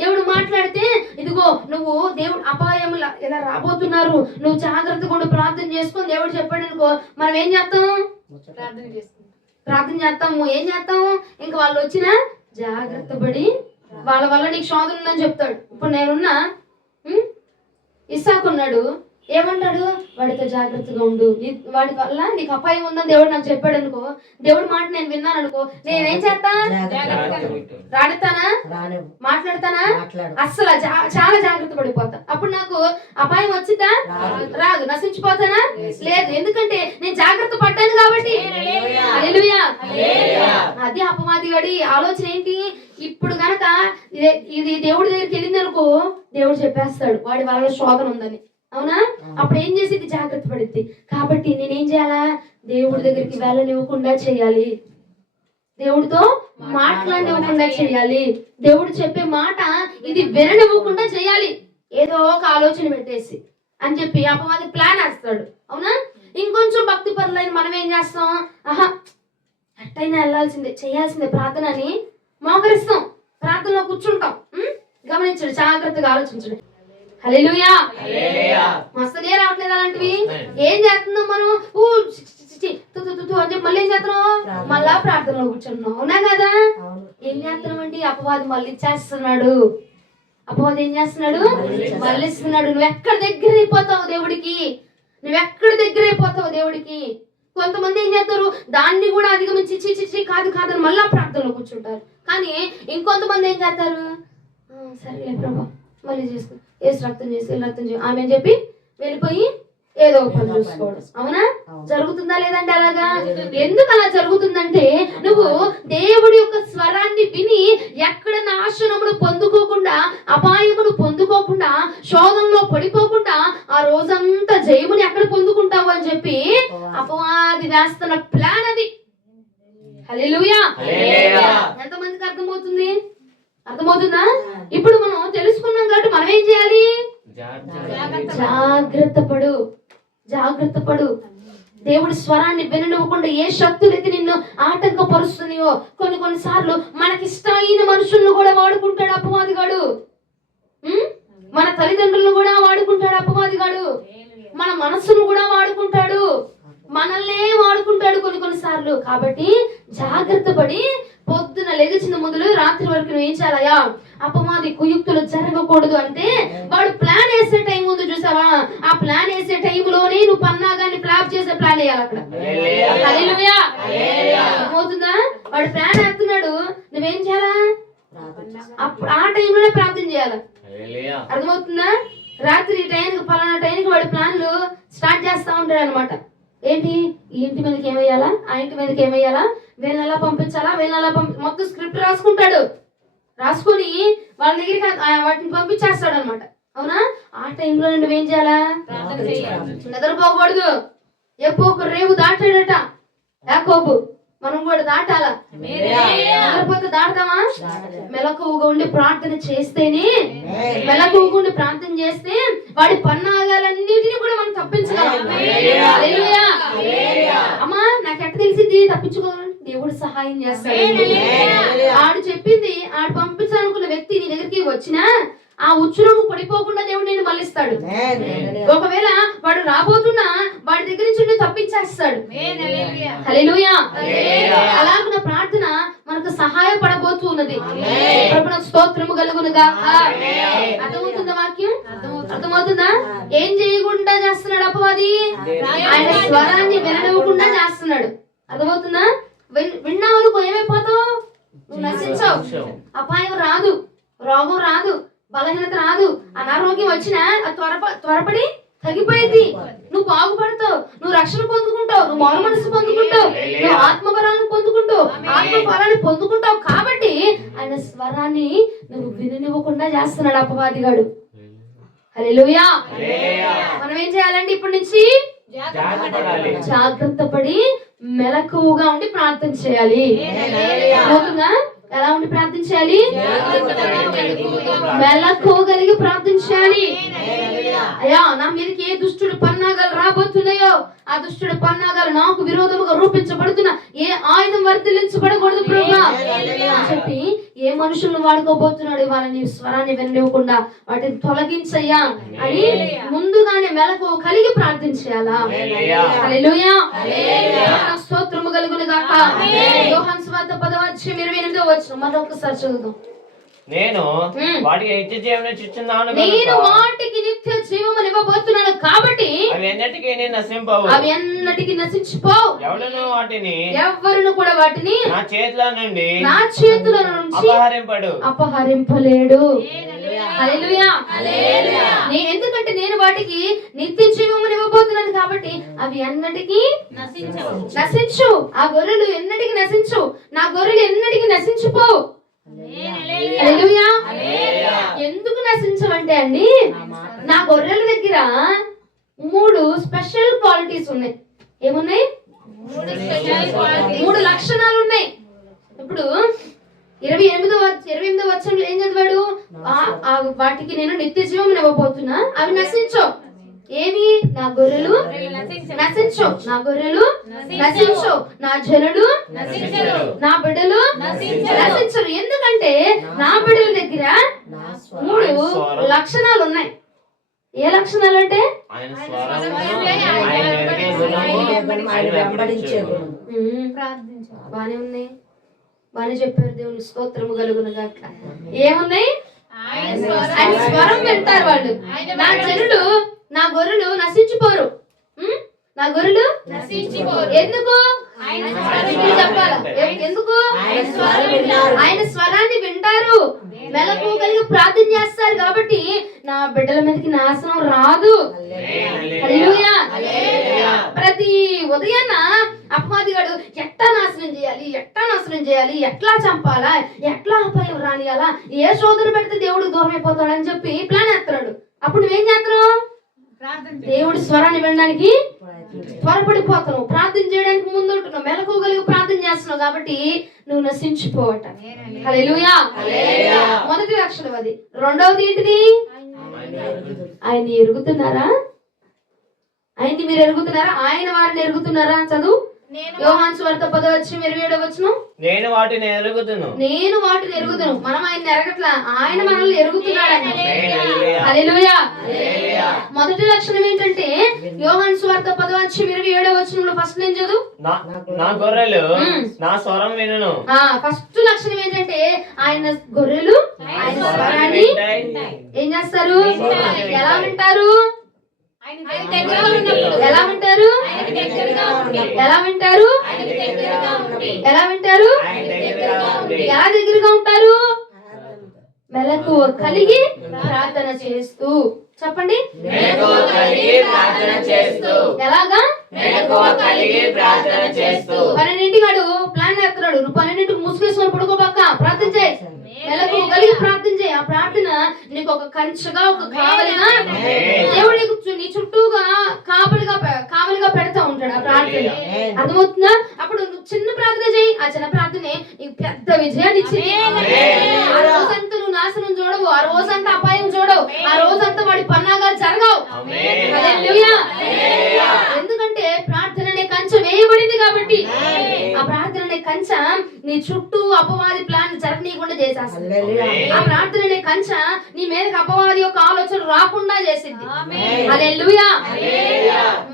దేవుడు మాట్లాడితే, ఇదిగో నువ్వు దేవుడు అపాయముల ఇలా రాబోతున్నారు, నువ్వు జాగ్రత్తగా ఉండి ప్రార్థన చేసుకొని దేవుడు చెప్పాడు అనుకో, మనం ఏం చేస్తాం? ప్రార్థన చేస్తాము. ఏం చేస్తాము? ఇంకా వాళ్ళు వచ్చినా జాగ్రత్త పడి వాళ్ళ వల్ల నీకు శోధన ఉందని చెప్తాడు. ఇప్పుడు నేనున్నా, ఇస్సాకు ఉన్నాడు, ఏమంటాడు? వాడితో జాగ్రత్తగా ఉండు, వాడి వల్ల నీకు అపాయం ఉందని దేవుడు నాకు చెప్పాడు అనుకో, దేవుడి మాట నేను విన్నాను అనుకో, నేనేం చేస్తా? రాడతానా? మాట్లాడతానా? అస్సలు చాలా జాగ్రత్త పడిపోతా. అప్పుడు నాకు అపాయం వచ్చిందా? రాదు. నశించిపోతానా? లేదు. ఎందుకంటే నేను జాగ్రత్త పడ్డాను కాబట్టి. హల్లెలూయా. అది అపవాది గడి ఆలోచన ఏంటి? ఇప్పుడు గనక ఇది దేవుడి దగ్గరికి వెళ్ళింది అనుకో, దేవుడు చెప్పేస్తాడు వాడి వల్ల శోధన ఉందని. అవునా? అప్పుడు ఏం చేసేది? జాగ్రత్త పడిద్ది. కాబట్టి నేనేం చేయాలా? దేవుడి దగ్గరికి వెళ్ళనివ్వకుండా చేయాలి, దేవుడితో మాట్లాడనివ్వకుండా చేయాలి, దేవుడు చెప్పే మాట ఇది విననివ్వకుండా చేయాలి. ఏదో ఒక ఆలోచన పెట్టేసి అని చెప్పి అపవాది ప్లాన్ వేస్తాడు. అవునా? ఇంకొంచెం భక్తి పరులైన మనం ఏం చేస్తాం? ఎట్టయినా వెళ్ళాల్సిందే, చేయాల్సిందే ప్రార్థన అని మోకరిస్తాం, ప్రార్థనలో కూర్చుంటాం. గమనించండి, జాగ్రత్తగా ఆలోచించండి. హల్లెలూయా. మస్తనే రావట్లేదు అలాంటివి. ఏం చేస్తున్నాం మనం? అని చెప్పి మళ్ళీ ఏం చేస్తున్నాం? మళ్ళా ప్రార్థనలో కూర్చుంటున్నాం. అవునా కదా? ఏం చేస్తున్నాం అండి? అపవాది మళ్ళీ చేస్తున్నాడు. అపవాది ఏం చేస్తున్నాడు? మళ్ళిస్తున్నాడు. నువ్వు ఎక్కడ దగ్గర అయిపోతావు దేవుడికి? కొంతమంది ఏం చేస్తారు? దాన్ని కూడా అధిగమించి చిచి కాదని మళ్ళా ప్రార్థనలో కూర్చుంటారు. కానీ ఇంకొంతమంది ఏం చేస్తారు? సరేలే ప్రభా, మళ్ళీ చేసుకో, ఏసు రక్తం చేసి ఆమె అని చెప్పి వెళ్ళిపోయి ఏదో పని చూసుకోవడం. అవునా? జరుగుతుందా లేదంటే అలాగా? ఎందుకు అలా జరుగుతుందంటే, నువ్వు దేవుడి యొక్క స్వరాన్ని విని ఎక్కడ నాశనమును పొందుకోకుండా, అపాయమును పొందుకోకుండా, శోధనలో పడిపోకుండా ఆ రోజంతా జయముని ఎక్కడ పొందుకుంటావు అని చెప్పి అపవాది వేస్తున్న ప్లాన్ అది. హల్లెలూయా. ఎంతమందికి అర్థమవుతుందా? ఇప్పుడు మనం తెలుసుకున్నాం కాబట్టి మనం ఏం చేయాలి? జాగ్రత్త పడు. దేవుడి స్వరాన్ని విననివ్వకుండా ఏ శక్తులైతే నిన్ను ఆటంకపరుస్తున్నాయో, కొన్నిసార్లు మనకిష్టమైన మనుషులను కూడా వాడుకుంటాడు అపవాదిగాడు. మన తల్లిదండ్రులను కూడా వాడుకుంటాడు అపవాదిగాడు. మన మనస్సును కూడా వాడుకుంటాడు, మనల్నే వాడుకుంటాడు కొన్నిసార్లు. కాబట్టి జాగ్రత్త పడి పొద్దున లెగిచిన మొదలు రాత్రి వరకు నువ్వు ఏం చేయాలయా? అపవాది కుయుక్తులు జరగకూడదు అంటే వాడు ప్లాన్ వేసే టైం ఉంది చూసావా? ఆ ప్లాన్ వేసే టైంలోనే నువ్వు పన్నాగాన్ని ఫ్లాప్ చేసే ప్లాన్ వేయాలి అక్కడ. హల్లెలూయా. అర్థమవుతుందా? వాడు ప్లాన్ వేస్తున్నాడు, నువ్వేం చేయాలా? అప్పుడు ఆ టైంలోనే ప్రార్థన చేయాలి. అర్థమవుతుందా? రాత్రి టైంకి పలానా టైంకి వాడి ప్లాన్లు స్టార్ట్ చేస్తా ఉంటాడు అనమాట. ఏంటి? ఈ ఇంటి మీదకి ఏమయ్యాలా, ఆ ఇంటి మీదకి ఏమయ్యాలా, వీళ్ళని ఎలా పంపించాలా, మొత్తం స్క్రిప్ట్ రాసుకుంటాడు. రాసుకొని వాళ్ళ దగ్గరికి వాటిని పంపించేస్తాడు అనమాట. అవునా? ఆ టైంలో నువ్వేం చేయాలా? నిద్రపోకూడదు. ఎప్పుడు ఒక రేవు దాటాడట యాకోబు, మనం కూడా దాటాలా? నిద్రపోతే దాటతామా? మెలకువగా ఉండి ప్రార్థన చేస్తేనే, మెలకువగా ఉండి ప్రార్థన చేస్తే వాడి పన్నాగాలన్నిటిని కూడా మనం తప్పించగలం. హల్లెలూయా. అమ్మా నాకు ఎట్ట తెలిసింది తప్పించుకోవాలని? దేవుడు సహాయం చేస్తాడు. ఆడు చెప్పింది, ఆడు పంపించాలనుకున్న వ్యక్తి నీ దగ్గరికి వచ్చినా ఆ ఉచ్చులో నువ్వు పడిపోకుండా దేవుడు నేను మళ్ళిస్తాడు. ఒకవేళ వాడు రాబోతున్నా వాడి దగ్గర నుంచి నువ్వు తప్పించేస్తాడు. హల్లెలూయా. అలాగున్న ప్రార్థన మనకు సహాయపడబోతూ ఉన్నది. ప్రభువునకు స్తోత్రము కలుగునుగా. అర్థమవుతుందా వాక్యం? అర్థమవుతుందా? ఏం చేయకుండా చేస్తున్నాడు అపవాది? ఆయన స్వరాన్ని విననివ్వకుండా చేస్తున్నాడు. అర్థమవుతుందా? విన్నావు ఏమైపోతావు? నువ్వు నశించావు. అపాయం రాదు, రోగం రాదు, బలహీనత రాదు, అనారోగ్యం వచ్చినా త్వరపడి తగ్గిపోయింది. నువ్వు బాగుపడతావు, నువ్వు రక్షణ పొందుకుంటావు, నువ్వు మారు మనసు పొందుకుంటావు, నువ్వు ఆత్మవరాలను పొందుకుంటావు, ఆత్మఫలాన్ని పొందుకుంటావు. కాబట్టి ఆయన స్వరాన్ని నువ్వు విననివ్వకుండా చేస్తున్నాడు అపవాదిగాడు. హల్లెలూయా. మనం ఏం చేయాలండి? ఇప్పటి నుంచి జాగ్రత్త పడి మెలకువగా ఉండి ప్రార్థన చేయాలి. అవుతుందా? ఎలా ఉండి ప్రార్థన చేయాలి? మెలకువగలిగి ప్రార్థన చేయాలి. అయ్యా నా మీదకి ఏ దుష్టుడు పన్నాగాలు రాబోతున్నాయో ఆ దుష్టుడు పన్నాగాలు నాకు విరోధముగా రూపించబడుతున్నా ఏ ఆయుధం వర్తిలించబడకూడదు ప్రభువా అని చెప్పి ఏ మనుషులను వాడుకోబోతున్నాడు ఇవాళ నీ స్వరాన్ని విననివ్వకుండా వాటిని తొలగించయ్యా అని ముందుగానే మెలకు కలిగి ప్రార్థన చేయాలా? హల్లెలూయా. స్తోత్రము కలుగును గాక. యోహాను సువార్త 10:28 వచనం మరొకసారి చదువుదాం. నేను వాటికి నిత్య జీవం ఇచ్చుచున్నాను. నేను వాటికి నిత్య జీవము ఇవ్వబోతున్నాను కాబట్టి అవి ఎన్నటికీ నశింపవు. అవి ఎన్నటికీ నశించిపోవు. ఎవరును కూడా వాటిని నా చేతిలో నుంచి అపహరింపలేడు. హల్లెలూయా. ఎందుకంటే నేను వాటికి నిత్య జీవము ఇవ్వబోతున్నాను కాబట్టి అవి ఎన్నటికీ నశించు. ఆ గొర్రెలు ఎన్నటికీ నశించు. నా గొర్రెలు ఎన్నటికీ నశించిపోవు. హల్లెలూయా. ఎందుకు నశించవంటే అండి నా గొర్రెల దగ్గర 3 స్పెషల్ క్వాలిటీస్ ఉన్నాయి. ఏమున్నాయి? 3 లక్షణాలు ఉన్నాయి. ఇప్పుడు 28వ వచనంలో ఏం చదివాడు? వాటికి నేను నిత్య జీవం ఇవ్వబోతున్నా, అవి నశించవు. ఏమి? నా గొర్రెలు నశించవు. నా గొర్రెలు నశించవు. నా జనులు నా బిడ్డలు నశించరు. ఎందుకంటే నా బిడ్డల దగ్గర 3 లక్షణాలు ఉన్నాయి. ఏ లక్షణాలు అంటే బానే ఉన్నాయి, బానే చెప్పారు. దేవుని స్తోత్రము కలుగును గాక. ఏమున్నాయి? ఆయన స్వరం వింటారు వాళ్ళు. నా జనులు నా గొర్రెలు నశించిపోరు. నా గొర్రెలు నశించిపోరు. ఎందుకు? చెప్పాలా? ఎందుకు? ఆయన స్వరాన్ని వింటారు, మెలకు కలిగి ప్రార్థన చేస్తారు కాబట్టి నా బిడ్డల మీదకి నాశనం రాదు. హల్లెలూయా. ప్రతి ఉదయాన్న అపవాదిగాడు ఎట్లా నాశనం చేయాలి, ఎట్లా చంపాలా, ఎట్లా అపాయం రానియాలా, ఏ శోధన పెడితే దేవుడు దూరం అయిపోతాడని చెప్పి ప్లాన్ వేస్తున్నాడు. అప్పుడు నువ్వేం చేస్తున్నావు? దేవుడి స్వరాన్ని వినడానికి త్వరపడిపోతున్నావు, ప్రార్థన చేయడానికి ముందు ఉంటున్నావు, మెలకువగలిగి ప్రార్థన చేస్తున్నావు కాబట్టి నువ్వు నశించిపోవట. హల్లెలూయా. మొదటి లక్షణం అది. రెండవది ఏంటిది? ఆయన్ని ఎరుగుతున్నారా? ఆయన్ని మీరు ఎరుగుతున్నారా? ఆయన వారిని ఎరుగుతున్నారా? చదువు. యోహాను సువార్త 10:27 వచనం. నేను వాటిని ఎరుగుదును. మనం ఆయన ఎరగట్లా, ఆయన మనల్ని ఎరుగుతున్నాడు. హల్లెలూయా. మొదటి లక్షణం ఏంటంటే యోహాను సువార్త 10:27 వచనంలో ఫస్ట్ నేను చదువు. నా గొర్రెలు నా స్వరం వినును. ఫస్ట్ లక్షణం ఏంటంటే ఆయన గొర్రెలు ఆయన స్వరాన్ని ఏం చేస్తారు? ఎలా వింటారు? ఎలా వింటారు? ఎలా దగ్గరగా ఉంటారు? మెలకువ కలిగి ప్రార్థన చేస్తూ. చెప్పండి. ఎలాగా? 12 వాడు ప్లాన్ చేస్తున్నాడు. నువ్వు 12 ముసుగేసుకొని పడుకోబాక, ప్రార్థన చేయి, మెలకువ కలిగి ప్రార్థన చేయి. ఆ ప్రార్థన నీకు ఒక కంచగా, ఒక కావలిగా దేవుడు నీ చుట్టూగా కావలిగా పెడతా ఉంటాడు ఆ ప్రార్థన. అర్థమవుతుందా? అప్పుడు నువ్వు చిన్న ప్రార్థన చేయి, ఆ చిన్న ప్రార్థనే నీకు పెద్ద విజయాన్ని ఇచ్చింది. ఆ రోజంతా నువ్వు నాశనం చూడవు, ఆ రోజంతా అపాయం చూడవు, ఆ రోజంతా వాడి పన్నాగాలు జరగవు. హల్లెలూయా. ఎందుకంటే ప్రార్థన అనే కంచె వేయబడింది కాబట్టి. ఆ ప్రార్థన అనే కంచె నీ చుట్టూ అపవాది ప్లాన్ జరగనీయకుండా చేసేస్తుంది. ఆ ప్రార్థన అనే కంచె నీ మీదకి అపవాది యొక్క ఆలోచన రాకుండా చేసింది. హల్లెలూయా.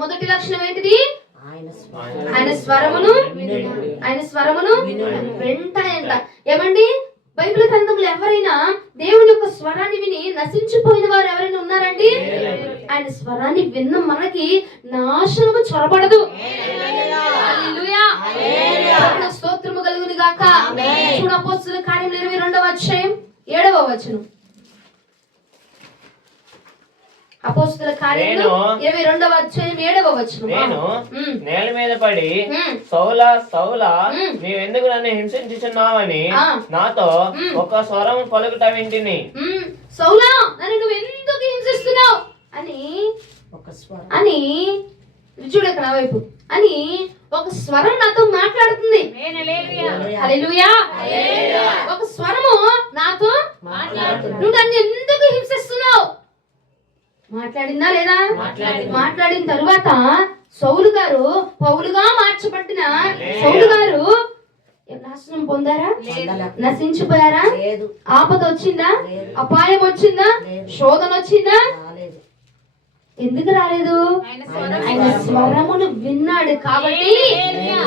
మొదటి లక్షణం ఏంటిది? ఆయన స్వరమును వింటాయంట. ఏమండి, బైబిల్ గ్రంథంలో ఎవరైనా దేవుని యొక్క స్వరాన్ని విని నశించిపోయిన వారు ఎవరైనా ఉన్నారండి? ఆయన స్వరాన్ని విన్న మనకి నాశనము చొరబడదు. హల్లెలూయా. స్తోత్రము కలుగును గాక. చూడు అపోస్తలుల కార్యములు 22వ అధ్యాయం 7వ వచనం. అపోస్తలుల కార్యములు 22వ అధ్యాయం 7వ వచనం. నేను నేల మీద పడి సౌలా సౌలా నీవెందుకు నన్ను హింసించుచున్నావని నాతో ఒక స్వరం పలుకుట వింటిని. సౌలా, నన్ను నువ్వు ఎందుకు హింసిస్తున్నావు అని చూడు ఇక్కడ వైపు అని ఒక స్వరం నాతో మాట్లాడుతుంది. హల్లెలూయా. ఒక స్వరము నాతో నువ్వు నన్ను ఎందుకు హింసిస్తున్నావు మాట్లాడిందా లేదా? మాట్లాడిన తరువాత సౌలు గారు పౌలుగా మార్చబడిన సౌలు గారు నాశనం పొందారా? నశించిపోయారా? ఆపద వచ్చిందా? అపాయం వచ్చిందా? శోధన వచ్చిందా? ఎందుకు రాలేదు? ఆయన స్వరమును విన్నాడు కాబట్టి,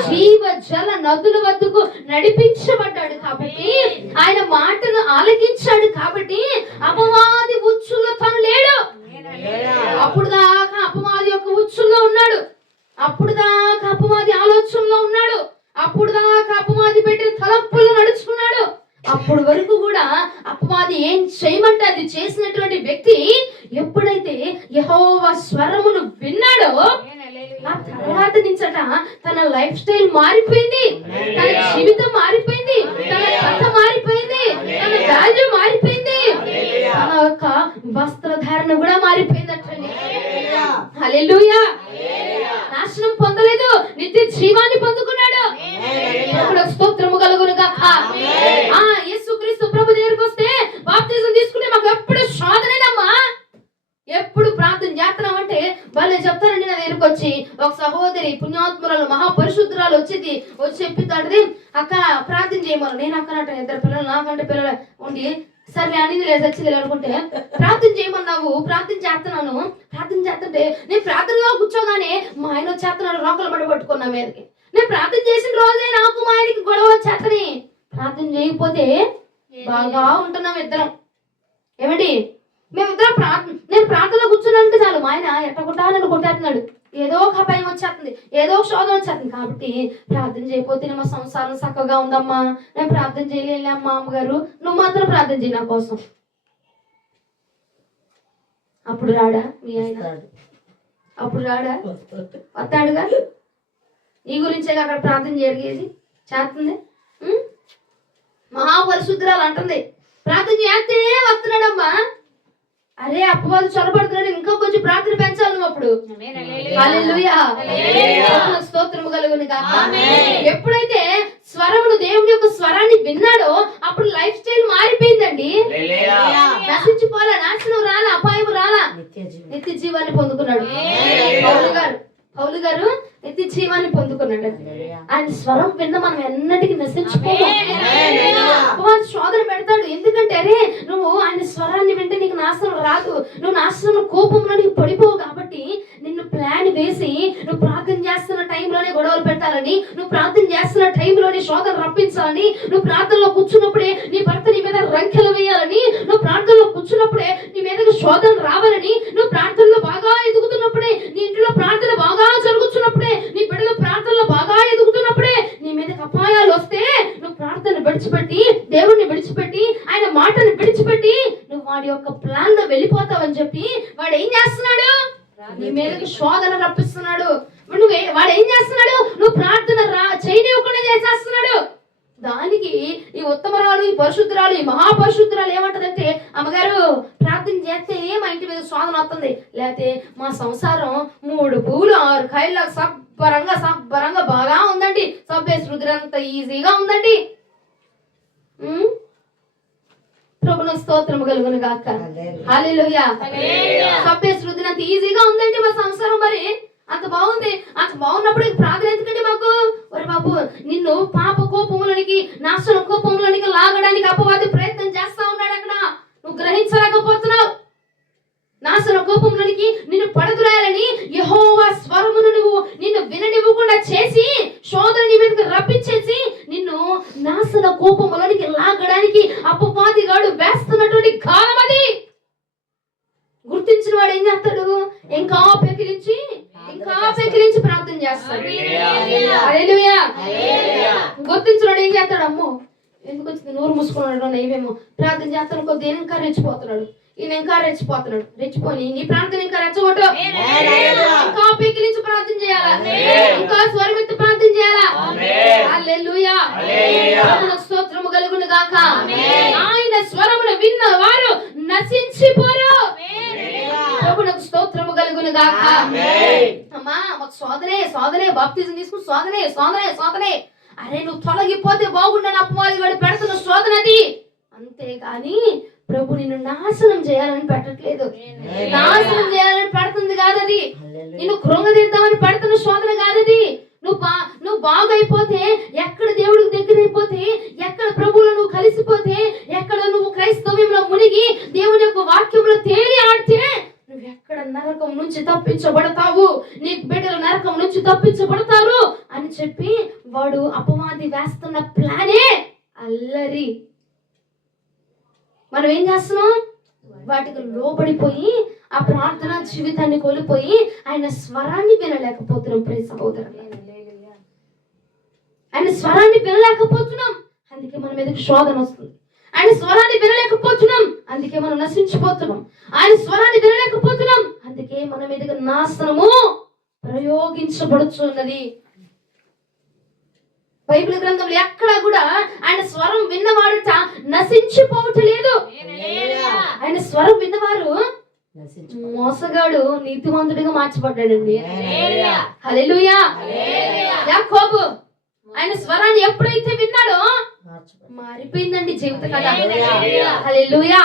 జీవ జల నదుల వద్దకు నడిపించబడ్డాడు కాబట్టి, ఆయన మాటను ఆలకించాడు కాబట్టి అపవాది ఉచ్చులో తను లేడు. అప్పుడు దాకా అపవాది యొక్క ఉచ్చుల్లో ఉన్నాడు, అప్పుడు దాకా అపవాది ఆలోచనలో ఉన్నాడు, అప్పుడు దాకా అపవాది పెట్టిన తలంపుల్లో నడుచుకున్నాడు. అప్పటి వరకు కూడా అపవాది ఏం చేయమంటే అది చేసినటువంటి వ్యక్తి ఎప్పుడైతే యెహోవా స్వరమును విన్నాడో ఆ తర్వాత నుంచట తన లైఫ్ స్టైల్ మారిపోయింది, తన జీవితం మారిపోయింది, తన కథ మారిపోయింది, తన వాల్యూ మారిపోయింది, తన యొక్క వస్త్రధారణ కూడా మారిపోయిందటండి. హల్లెలూయా. నాశనం పొందలేదు, నిత్య జీవాన్ని పొందుకున్నాడు. స్తోత్రము కలుగును గాక. యేసుక్రీస్తు ప్రభు దగ్గరికి వస్తే బాప్తిజం తీసుకుంటే మాకు ఎప్పుడు శోధనేనమ్మా. ఎప్పుడు ప్రార్థన చేస్తున్నాం అంటే వాళ్ళు చెప్తారండి. నా దగ్గరికి వచ్చి ఒక సహోదరి పుణ్యాత్మురాలు మహాపరిశుద్ధురాలు వచ్చి చెప్పిస్తాడు, అక్క ప్రార్థన చేయమని. నేను అక్కనట 2 పిల్లలు, నాకంటే పిల్లలు ఉండి సరే అనేది లేదు వచ్చింది అనుకుంటే ప్రార్థన చేయమన్నావు, ప్రార్థన చేస్తున్నాను. ప్రార్థన చేస్తుంటే నేను ప్రార్థనలో కూర్చోగానే మా ఆయన వచ్చేస్తున్నాడు, రోకలు పట్టుకున్నా మీదకి. నేను ప్రార్థన చేసిన రోజే నాకు మా ఆయనకి గొడవ వచ్చేస్తని. ప్రార్థన చేయకపోతే బాగా ఉంటున్నాం ఇద్దరం. ఏమండి, మేమిద్దరం నేను ప్రార్థనలో కూర్చున్నానంటే చాలు మా ఆయన ఎట్టకుండా నన్ను కొట్టేస్తున్నాడు. ఏదో ఒక అపాయం వచ్చేస్తుంది, ఏదో ఒక శోధన వచ్చేస్తుంది. కాబట్టి ప్రార్థన చేయకపోతే మా సంసారం చక్కగా ఉందమ్మా, నేను ప్రార్థన చేయలేలే అమ్మా. అమ్మగారు నువ్వు మాత్రం ప్రార్థన చేయి నా కోసం. అప్పుడు రాడా మీ ఆయన? అప్పుడు రాడా? వస్తాడుగా. నీ గురించే అక్కడ ప్రార్థన జరిగేది చేస్తుంది. మహాపరిశుద్ధురాలు అంటుంది ప్రార్థన చేస్తే వస్తున్నాడమ్మా. అరే అపవాది చొరబడుతున్నాడు, ఇంకా కొంచెం ప్రార్థన పెంచాలి నువ్వు అప్పుడు. హల్లెలూయా. స్తోత్రము కలుగును గాక. ఎప్పుడైతే స్వరమును దేవుని యొక్క స్వరాన్ని విన్నాడో అప్పుడు లైఫ్ స్టైల్ మారిపోయిందండి. నశించిపోలా, నాశనం రాలా, అపాయం రాలా, నిత్య జీవాన్ని పొందుకున్నాడు. పౌలు గారు నిత్య జీవాన్ని పొందుకున్నాడు. ఆయన స్వరం విన్న మనం ఎన్నటికీ నశించుకోము. శోధన పెడతాడు. ఎందుకంటే అరే నువ్వు ఆయన స్వరాన్ని వింటే నీకు నాశనం రాదు, నువ్వు నాశనం కోపంలో నీకు పడిపోవు. కాబట్టి నిన్ను ప్లాన్ వేసి నువ్వు ప్రార్థన చేస్తున్న టైంలోనే గొడవలు పెట్టాలని, నువ్వు ప్రార్థన చేస్తున్న టైంలోనే శోధన రప్పించాలని, నువ్వు ప్రార్థనలో కూర్చున్నప్పుడే నీ భర్త నీ మీద రంకెలు వేయాలని, నువ్వు ప్రార్థనలో కూర్చున్నప్పుడే నీ మీదకి శోధన రావాలని, నువ్వు ప్రార్థనలో బాగా ఎదుగుతున్నప్పుడే, నీ ఇంట్లో ప్రార్థన బాగా జరుగుతున్నప్పుడే, నీ బిడ్డలు ప్రార్థనలో బాగా ఎదుగుతున్నప్పుడే నీ మీదకి అపాయాలు వస్తే నువ్వు ప్రార్థన విడిచిపెట్టి, దేవుణ్ణి విడిచిపెట్టి, ఆయన మాటను విడిచిపెట్టి నువ్వు వాడి యొక్క ప్లాన్ లో వెళ్ళిపోతావని చెప్పి వాడు ఏం చేస్తున్నాడు? నీ మీదకి శోధన రప్పిస్తున్నాడు. వాడు ఏం చేస్తున్నాడు? నువ్వు ప్రార్థన చేయనివ్వకుండా చేసేస్తున్నాడు. దానికి ఈ ఉత్తమరాలు, ఈ పరిశుద్ధురాలు, ఈ మహాపరిశుద్ధురాలు ఏమంటదంటే, అమ్మగారు ప్రార్థన చేస్తే మా ఇంటి మీద శోధన వస్తుంది, లేకపోతే మా సంసారం 3 పువ్వులు 6 కాయల సబ్బరంగా బాగా ఉందండి, సబ్బేసి రుద్రంత ఈజీగా ఉందండి. ప్రభున స్తోత్రము కలుగును గాక. హల్లెలూయా. సబ్బేసి రుద్రంత ఈజీగా ఉందండి మా సంసారం. మరి అంత బాగుంది, అంత బాగున్నప్పుడు ప్రార్థన ఎందుకండి మాకు? ఒరే బాబు, నిన్ను పాప కోపములనికి, నాశన కోపములనికి లాగడానికి అపవాది ప్రయత్నం చేస్తా ఉన్నాడు. అక్కడ నువ్వు గ్రహించలేకపోతున్నావు. నాశన కోపములనికి నిన్ను పడదురాయాలని యెహోవా స్వరమును నిన్ను విననివ్వకుండా చేసి, శోధన నీ మీదకి రప్పించేసి, నిన్ను నాశన కోపములనికి లాగడానికి అపవాదిగాడు వేస్తున్నటువంటి కాలం అది. గుర్తించిన వాడు ఏం చేస్తాడు? ఇంకా పెకిలించి ప్రార్థన చేస్తాడు. హల్లెలూయా. గుర్తించిన వాడు ఏం చేస్తాడు? అమ్మో ఎందుకు వచ్చింది, నోరు మూసుకున్నాడు, నైవేమో ప్రార్థన చేస్తాను, కొద్ది ఇంకా రెచ్చిపోతున్నాడు, ఈయన ఇంకా రెచ్చిపోతున్నాడు. రెచ్చిపోని నీ ప్రార్థన ఇంకా రెచ్చగొట్టు. ఇంకా పెకిలించి ప్రార్థన చేయాలా, ఇంకా స్వరమెత్తి ప్రార్థన చేయాలా. హల్లెలూయా. స్తోత్రము కలుగును గాక. ఆయన స్వరమును విన్న వారు నశించిపోరు. ప్రభువునకు స్తోత్రము కలుగును గాక. అమ్మా మాకు శోధనే బాప్తిజం తీసుకుని శోధనే. అరే నువ్వు తొలగిపోతే బాగుండని అపవాది వాడు పెడుతున్న శోధన అది. అంతేగాని ప్రభు నిన్ను నాశనం చేయాలని పెట్టట్లేదు. నాశనం చేయాలని పెడుతుంది కాదది. నిన్ను కృంగదీద్దామని పెడుతున్న శోధన కాదది. నువ్వు బాగైపోతే, ఎక్కడ దేవుడికి దగ్గర అయిపోతే, ఎక్కడ ప్రభువులో నువ్వు కలిసిపోతే, ఎక్కడ నువ్వు క్రైస్తవ్యంలో మునిగి దేవుని యొక్క వాక్యంలో తేలి ఆడితే, నువ్వు ఎక్కడ నరకం నుంచి తప్పించబడతావు, నీ బిడ్డలు నరకం నుంచి తప్పించబడతారు అని చెప్పి వాడు అపవాది వేస్తున్న ప్లానే అల్లరి. మనం ఏం చేస్తున్నాం? వాటికి లోబడిపోయి ఆ ప్రార్థన జీవితాన్ని కోల్పోయి ఆయన స్వరాన్ని వినలేకపోతున్నాం. ప్రియ సహోదరులారా, ఆయన స్వరాన్ని వినలేకపోతున్నాం, అందుకే మన మీదకి శోధన వస్తుంది. ఆయన స్వరాన్ని వినలేకపోతున్నాం, అందుకే మనం నశించిపోతున్నాం. ఆయన స్వరాన్ని వినలేకపోతున్నాం, అందుకే మన మీదకి నాశనము ప్రయోగించబడుచున్నది. బైబిల్ గ్రంథంలో ఎక్కడ కూడా ఆయన స్వరం విన్నవాడట నశించిపోవట్లేదు. ఆయన స్వరం విన్నవారు మోసగాడు నీతిమంతుడిగా మార్చబడ్డాడండి. హల్లెలూయా. యాకోబు ఆయన స్వరాన్ని ఎప్పుడైతే విన్నాడో మారిపోయిందండి జీవిత కథ. హల్లెలూయా.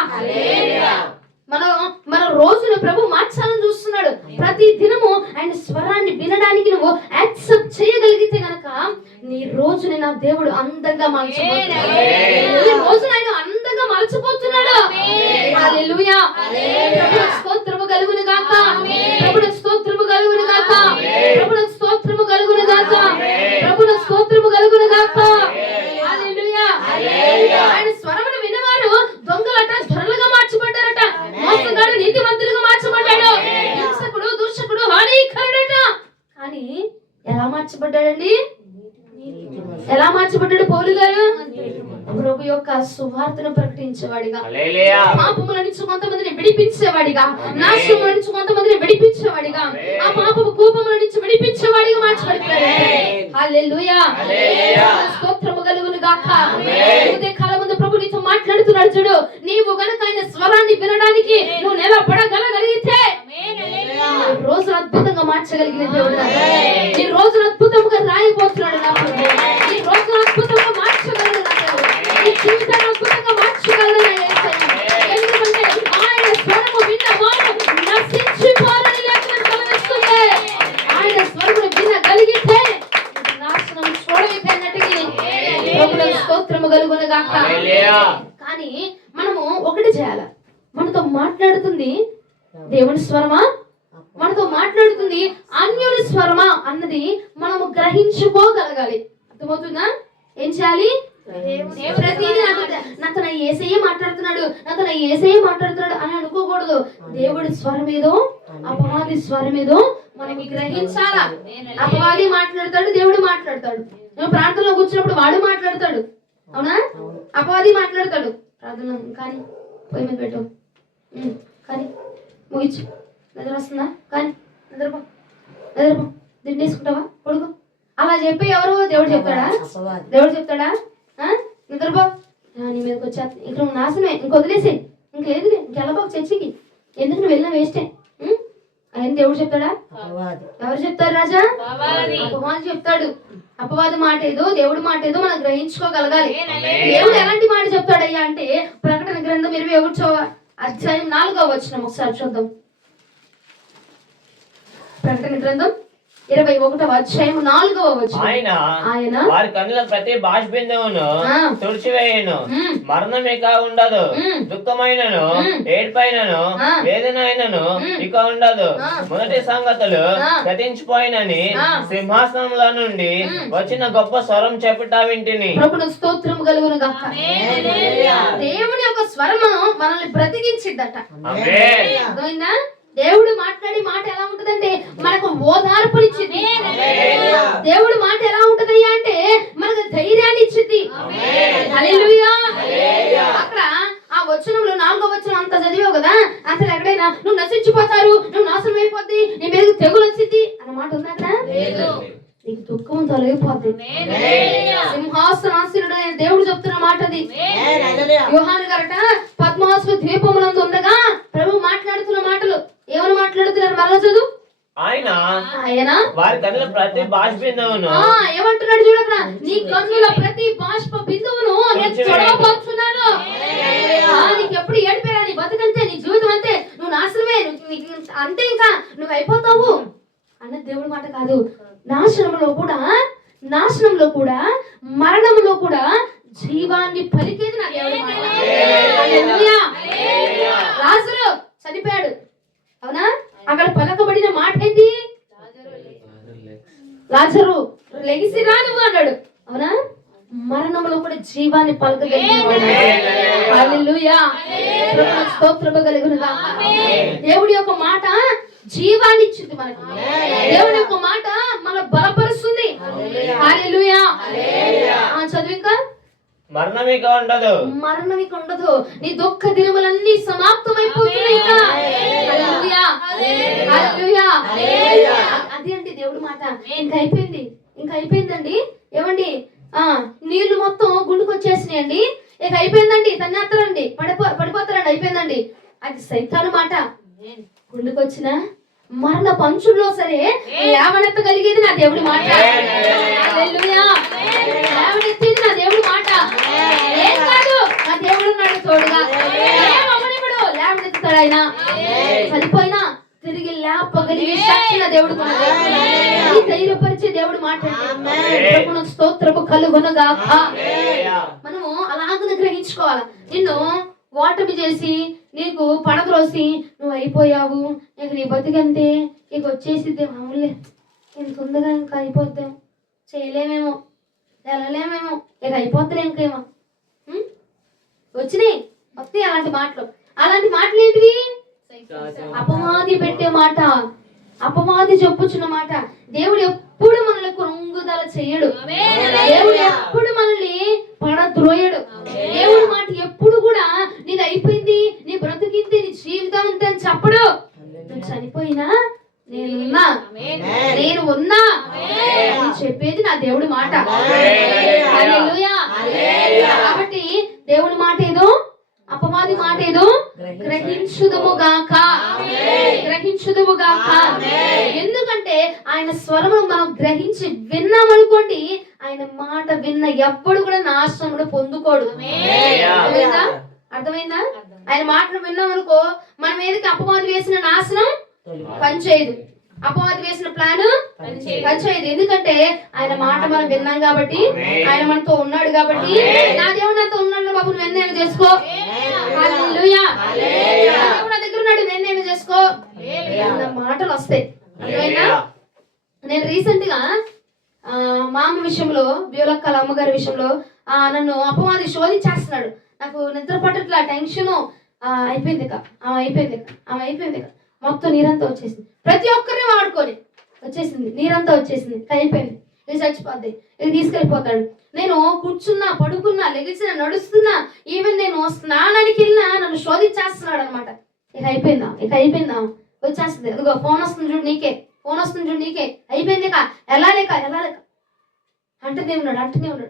మన రోజును ప్రభు మార్చాలని చూస్తున్నాడు. ప్రతి దినము ఆయన స్వరాన్ని వినడానికి నువ్వు యాక్సెప్ట్ చేయగలిగితే గనక నీ రోజుని నా దేవుడు అందంగా మార్చబోతున్నాడు. ఈ రోజున ఆయన అందంగా మార్చబోతున్నాడు. హల్లెలూయా. ప్రభువుకు స్తోత్రము కలుగును గాక. ప్రభువుకు స్తోత్రము కలుగును గాక. ప్రభువుకు స్తోత్రము కలుగును గాక. ప్రభువుకు స్తోత్రము కలుగును గాక. హల్లెలూయా. ఆయన స్వరమును విన్నవారు దొంగలట ధరలుగా మార్చబడ్డారట. మోసగాడు నీతిమంతులుగా మార్చబడ్డాడు. హింసకుడు దుర్శకుడు హానికరుడట. కానీ ఎలా మార్చబడ్డాడండి? ఎలా మార్చబడ్డాడు పౌలు గారు? ప్రభు యొక్క సువార్తను ప్రకటించేవాడిగా, పాపముల నుంచి కొంతమందిని విడిపించేవాడిగా, నాశనముల నుంచి కొంతమందిని విడిపించేవాడిగా, ఆ పాపపు కోపముల నుంచి విడిపించేవాడిగా మార్చబడ్డాడు. హల్లెలూయా. స్తోత్రము కలుగును గాక. ఉదయ కాలం ముందు ప్రభు నీతో మాట్లాడుతున్నాడు చూడు. నీవు గనుక ఆయన స్వరాన్ని వినడానికి నువ్వు నిలబడగలిగితే రోజు అద్భుతంగా మార్చగలిగిన దేవుడు. ఈ రోజు అద్భుతంగా రాయిపోతున్నాడు నా ప్రభు. ఈ రోజు అద్భుతంగా మార్చగలడు నా దేవుడు. ఈ జీవితాన్ని అద్భుతంగా మార్చగలడు నా యేసయ్య. ఎందుకంటే ఆయన స్వరము విన్న వారు నశించిపోరని లేఖనం సెలవిస్తుంది. ఆయన స్వరమును వినగలిగితే నాశనం చూడైపోయినట్టుగా. ప్రభువుకు స్తోత్రము కలుగును గాక. కానీ మనము ఒకటి చేయాలి. మనతో మాట్లాడుతుంది దేవుని స్వరమా, మనతో మాట్లాడుతుంది అన్యుని స్వరమా అన్నది మనము గ్రహించుకోగలగాలి. అర్థమవుతుందా? ఏం చేయాలి? ప్రతిదీ నాతో నా యేసయ్య మాట్లాడుతున్నాడు అని అనుకోకూడదు. దేవుడి స్వరమేదో అపవాది స్వరమేదో మనం గ్రహించాలా. అపవాది మాట్లాడతాడు, దేవుడు మాట్లాడతాడు. నువ్వు ప్రార్థనలో కూర్చున్నప్పుడు వాడు మాట్లాడతాడు, అవునా? అపవాది మాట్లాడతాడు. ప్రార్థనలో కానీ పొయ్యి మీద పెట్టు, కానీ ముగించు, నిద్ర వస్తుందా, కానీ నిద్రపో దిండేసుకుంటావా, పడుకో, అలా చెప్పి ఎవరు? దేవుడు చెప్తాడా? నిద్రపో, నీ మీదకి వచ్చేస్తా, ఇంక నువ్వు నాశనమే, ఇంక వదిలేసే, ఇంక లేదులే, ఇంకెళ్ళబాకు చర్చికి, ఎందుకు నువ్వు వెళ్ళినా వేస్టే. ఆయన దేవుడు చెప్తాడా? ఎవరు చెప్తారు రాజా? అపవాది చెప్తాడు. అపవాది మాట ఏదో దేవుడి మాట ఏదో మనం గ్రహించుకోగలగాలి. దేవుడు ఎలాంటి మాట చెప్తాడయ్యా అంటే ప్రకటన గ్రంథం 21వ అధ్యాయం 4వ వచనం ఒకసారి చూద్దాం. ప్రకటన గ్రంథం 21వ అధ్యాయం 4వ వచనం. ఆయన వారి కన్నుల ప్రతి బాష్పిందమును తుడిచివేయను, మరణం ఇక ఉండదు, దుఃఖమైనను ఏడ్పైనను వేదన అయినను ఇక ఉండదు, మొదటి సంగతులు గతించిపోయినని సింహాసనంలో నుండి వచ్చిన గొప్ప స్వరం చెప్పుట వింటిని. ప్రభువుకు స్తోత్రం కలుగును గాక. దేవుని యొక్క స్వరము మనల్ని బ్రతికించిద్దట. అర్థమైందా? దేవుడు మాట్లాడి మాట ఎలా ఉంటదంటే మనకు ఓదార్పునిచ్చింది. దేవుడు మాట ఎలా ఉంటదయ్యా అంటే మనకు ధైర్యాన్ని ఇచ్చింది. హల్లెలూయా. అక్కడ ఆ వచనంలో 4వ వచనం అంతా చదివావు కదా, అసలు ఎక్కడైనా నువ్వు నశించిపోతారు, నువ్వు నాశనం అయిపోద్ది, నీ మీద తెగులు వచ్చింది అన్న మాట ఉందా అక్కడ? నీకు దుఃఖం తొలగిపోద్ది. సింహాసనాసీనుడు అయిన దేవుడు చెప్తున్న మాట అది. యోహాను గారట పద్మాసు ద్వీపమునందు ఉండగా ప్రభు మాట్లాడుతున్న మాటలు ఏమని మాట్లాడుతున్నారు? మరలా చదువు. ఆయన వారి కన్నుల ప్రతి బాష్పిందమును ఏమంటున్నాడు చూడక, నీ కన్నుల ప్రతి బాష్ప బిందువును నేను చూడబోతున్నాను. నీకు ఎప్పుడు ఏడిపోయారా? నీ బతుకంతే, నీ జీవితం అంతే, నువ్వు నాశనమే, అంతే, ఇంకా నువ్వు అయిపోతావు అన్న దేవుడి మాట కాదు. నాశనంలో కూడా మరణంలో కూడా జీవాన్ని పలికేది నా దేవుడి మాట. లాజరు చనిపోయాడు, అవునా? అక్కడ పలకబడిన మాట ఏంటి? లాజరు లెగిసి రా నువ్వు అన్నాడు, అవునా? మరణంలో కూడా జీవాన్ని పలకగలిగిన స్తోత్రము కలుగును గాక. దేవుడి యొక్క మాట జీవాన్ని ఇచ్చింది మనకు. దేవుడి యొక్క మాట మన బలపరుస్తుంది. హల్లెలూయా. చదువు ఇంకా. మరణం ఇక ఉండదు, నీ దుఃఖ దినములన్నీ సమాప్తమైపోతున్నాయి. హల్లెలూయా, హల్లెలూయా. అది అంటే దేవుడి మాట. ఇంకా అయిపోయిందండి. ఏమండి, నీళ్లు మొత్తం గుండుకు వచ్చేసినాయండి, ఇక అయిపోయిందండి, తన్నేస్తారండి, పడిపోతారండి, అయిపోయిందండి. అది సైతాను మాట. గుండుకొచ్చిన మరణ పంచుల్లో సరే లేవనెత్తగలిగేది నా దేవుడి మాట. హల్లెలూయా. లేవనెత్తేది నా దేవుడి మాట. ఏం కాదు, నా దేవుడు ఉన్నాడు తోడుగా. ఏమవ్వనివ్వడు, లేవనెత్తుతాడు ఆయన. చనిపోయినా తిరిగి లేపగలిగే శక్తి నా దేవుడు ధైర్యపరిచే దేవుడు మాట. స్తోత్రము కలుగును గాక. మనము అలాగనే గ్రహించుకోవాలి. నిన్ను ఓటమి చేసి నీకు పడద్రోసి నువ్వు అయిపోయావు, ఇక నీ బతికంతే, ఇక వచ్చేసిద్దే, మామూలే, ఇంత ఉందిగా, ఇంకా అయిపోద్దాం, చేయలేమేమో, వెళ్ళలేమేమో, ఇక అయిపోతులే, ఇంకేమో వచ్చినాయి వస్తాయి అలాంటి మాటలు ఏంటివి? అపవాది పెట్టే మాట, అపవాది చెప్పుచున్న మాట. దేవుడు ఎప్పుడు మనల్ని కృంగుదల చేయడు. దేవుడు ఎప్పుడు మనల్ని పడద్రోయడు. దేవుడి మాట ఎప్పుడు కూడా నీది అయిపోయింది, నీ బ్రతికింది, నీ జీవితం అంతే అని చెప్పడు. నువ్వు చనిపోయినా నేను ఉన్నా అని చెప్పేది నా దేవుడి మాట. హల్లెలూయా. కాబట్టి దేవుడి మాట ఏదో అపవాది మాట ఏదో గ్రహించుదుముగాక. ఎందుకంటే ఆయన స్వరము మనం గ్రహించి విన్నామనుకోండి, ఆయన మాట విన్న ఎప్పుడు కూడా నాశనమును పొందుకోడు. అర్థమైందా? ఆయన మాటలు విన్నామనుకో, మన మీదకి అపవాది వేసిన నాశనం పనిచేయదు, అపవాది వేసిన ప్లాన్ పనిచేయదు. ఎందుకంటే ఆయన మాట మనం విన్నాం కాబట్టి, ఆయన మనతో ఉన్నాడు కాబట్టి. నా దేవుడు నాతో ఉన్నాడు బాబు, నువ్వు ఎన్నైనా చేసుకో. హల్లెలూయా. నా దగ్గర ఉన్నాడు, ఎన్నైనా చేసుకో అన్న మాటలు వస్తాయి. అర్థమైందా? నేను రీసెంట్ గా మా అమ్మ విషయంలో, బ్యూలక్కల అమ్మగారి విషయంలో నన్ను అపవాది శోధించేస్తున్నాడు. నాకు నిద్ర పట్టట్లా, టెన్షన్. అయిపోయింది మొత్తం నీరంతా వచ్చేసింది. ప్రతి ఒక్కరిని వాడుకొని వచ్చేసింది, నీరంతా వచ్చేసింది, అయిపోయింది, ఇది చచ్చిపోద్ది, ఇది తీసుకెళ్ళిపోతాడు. నేను కూర్చున్నా, పడుకున్నా, లెగిసినా, నడుస్తున్నా, ఈవెన్ నేను స్నానానికి వెళ్ళినా నన్ను శోధించేస్తున్నాడు అనమాట. ఇక అయిపోయిందా వచ్చేస్తుంది, అదిగో ఫోన్ వస్తుంది చూడు నీకే, అయిపోయింది, ఇక వెళ్ళాలేక అంటనే ఉన్నాడు.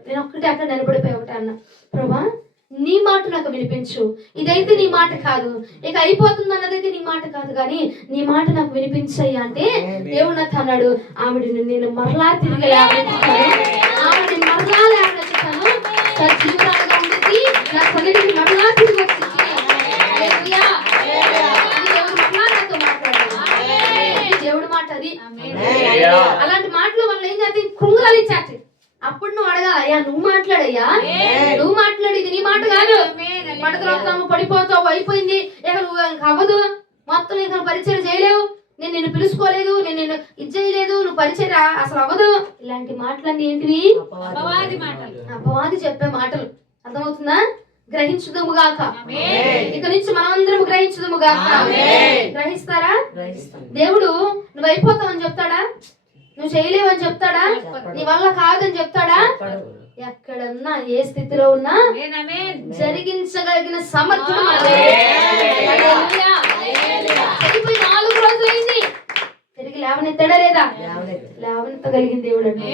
నేను ఒక్కటే అక్కడ నిలబడిపోయి ఒకటే అన్నా, ప్రభా నీ మాట నాకు వినిపించు, ఇదైతే నీ మాట కాదు, ఇక అయిపోతుంది అన్నదైతే నీ మాట కాదు, కానీ నీ మాట నాకు వినిపించయ్యా అంటే దేవుడు నాకు అన్నాడు, ఆవిడని నేను మరలా తిరిగి లేవనెత్తుతాను, ఆవిడని మరలా లేవనెత్తుతాను, సజీవురాలుగా ఉండేది నా సన్నిధికి మరలా తిరిగి వచ్చింది. హల్లెలూయా. అది దేవుడు మరలా నాతో మాట్లాడాడు. దేవుడు మాట అది. అలాంటి మాటలు వల్ల ఏం చేస్తే కృంగులాలు ఇచ్చారు. అప్పుడు నువ్వు అడగాల, అయ్యా నువ్వు మాట్లాడయ్యా, నువ్వు మాట్లాడు, ఇది నీ మాట కాదు, పడతాము పడిపోతావు అయిపోయింది, ఇక నువ్వు ఇంక అవ్వదు, మొత్తం ఇక పరిచయం చేయలేవు, నేను నిన్ను పిలుచుకోలేదు, నేను నిన్ను ఇది చేయలేదు, నువ్వు పరిచయం అసలు అవ్వదు. ఇలాంటి మాటలన్నీ ఏంటివి? అపవాది చెప్పే మాటలు. అర్థమవుతుందా? గ్రహించుదుముగాక. ఇక నుంచి మనమందరం గ్రహించుదుముగాక. గ్రహిస్తారా? దేవుడు నువ్వు అయిపోతావని చెప్తాడా? నువ్వు చేయలేవని చెప్తాడా? నీ వల్ల కాదని చెప్తాడా? ఎక్కడన్నా ఏ స్థితిలో ఉన్నా జరిగించగలిగిన సమర్థుడు మనదే. హల్లెలూయా. చనిపోయి 4 రోజులైంది, తిరిగి లేవనెత్తాడా లేదా? లేవనెత్తగలిగిన దేవుడు అండి.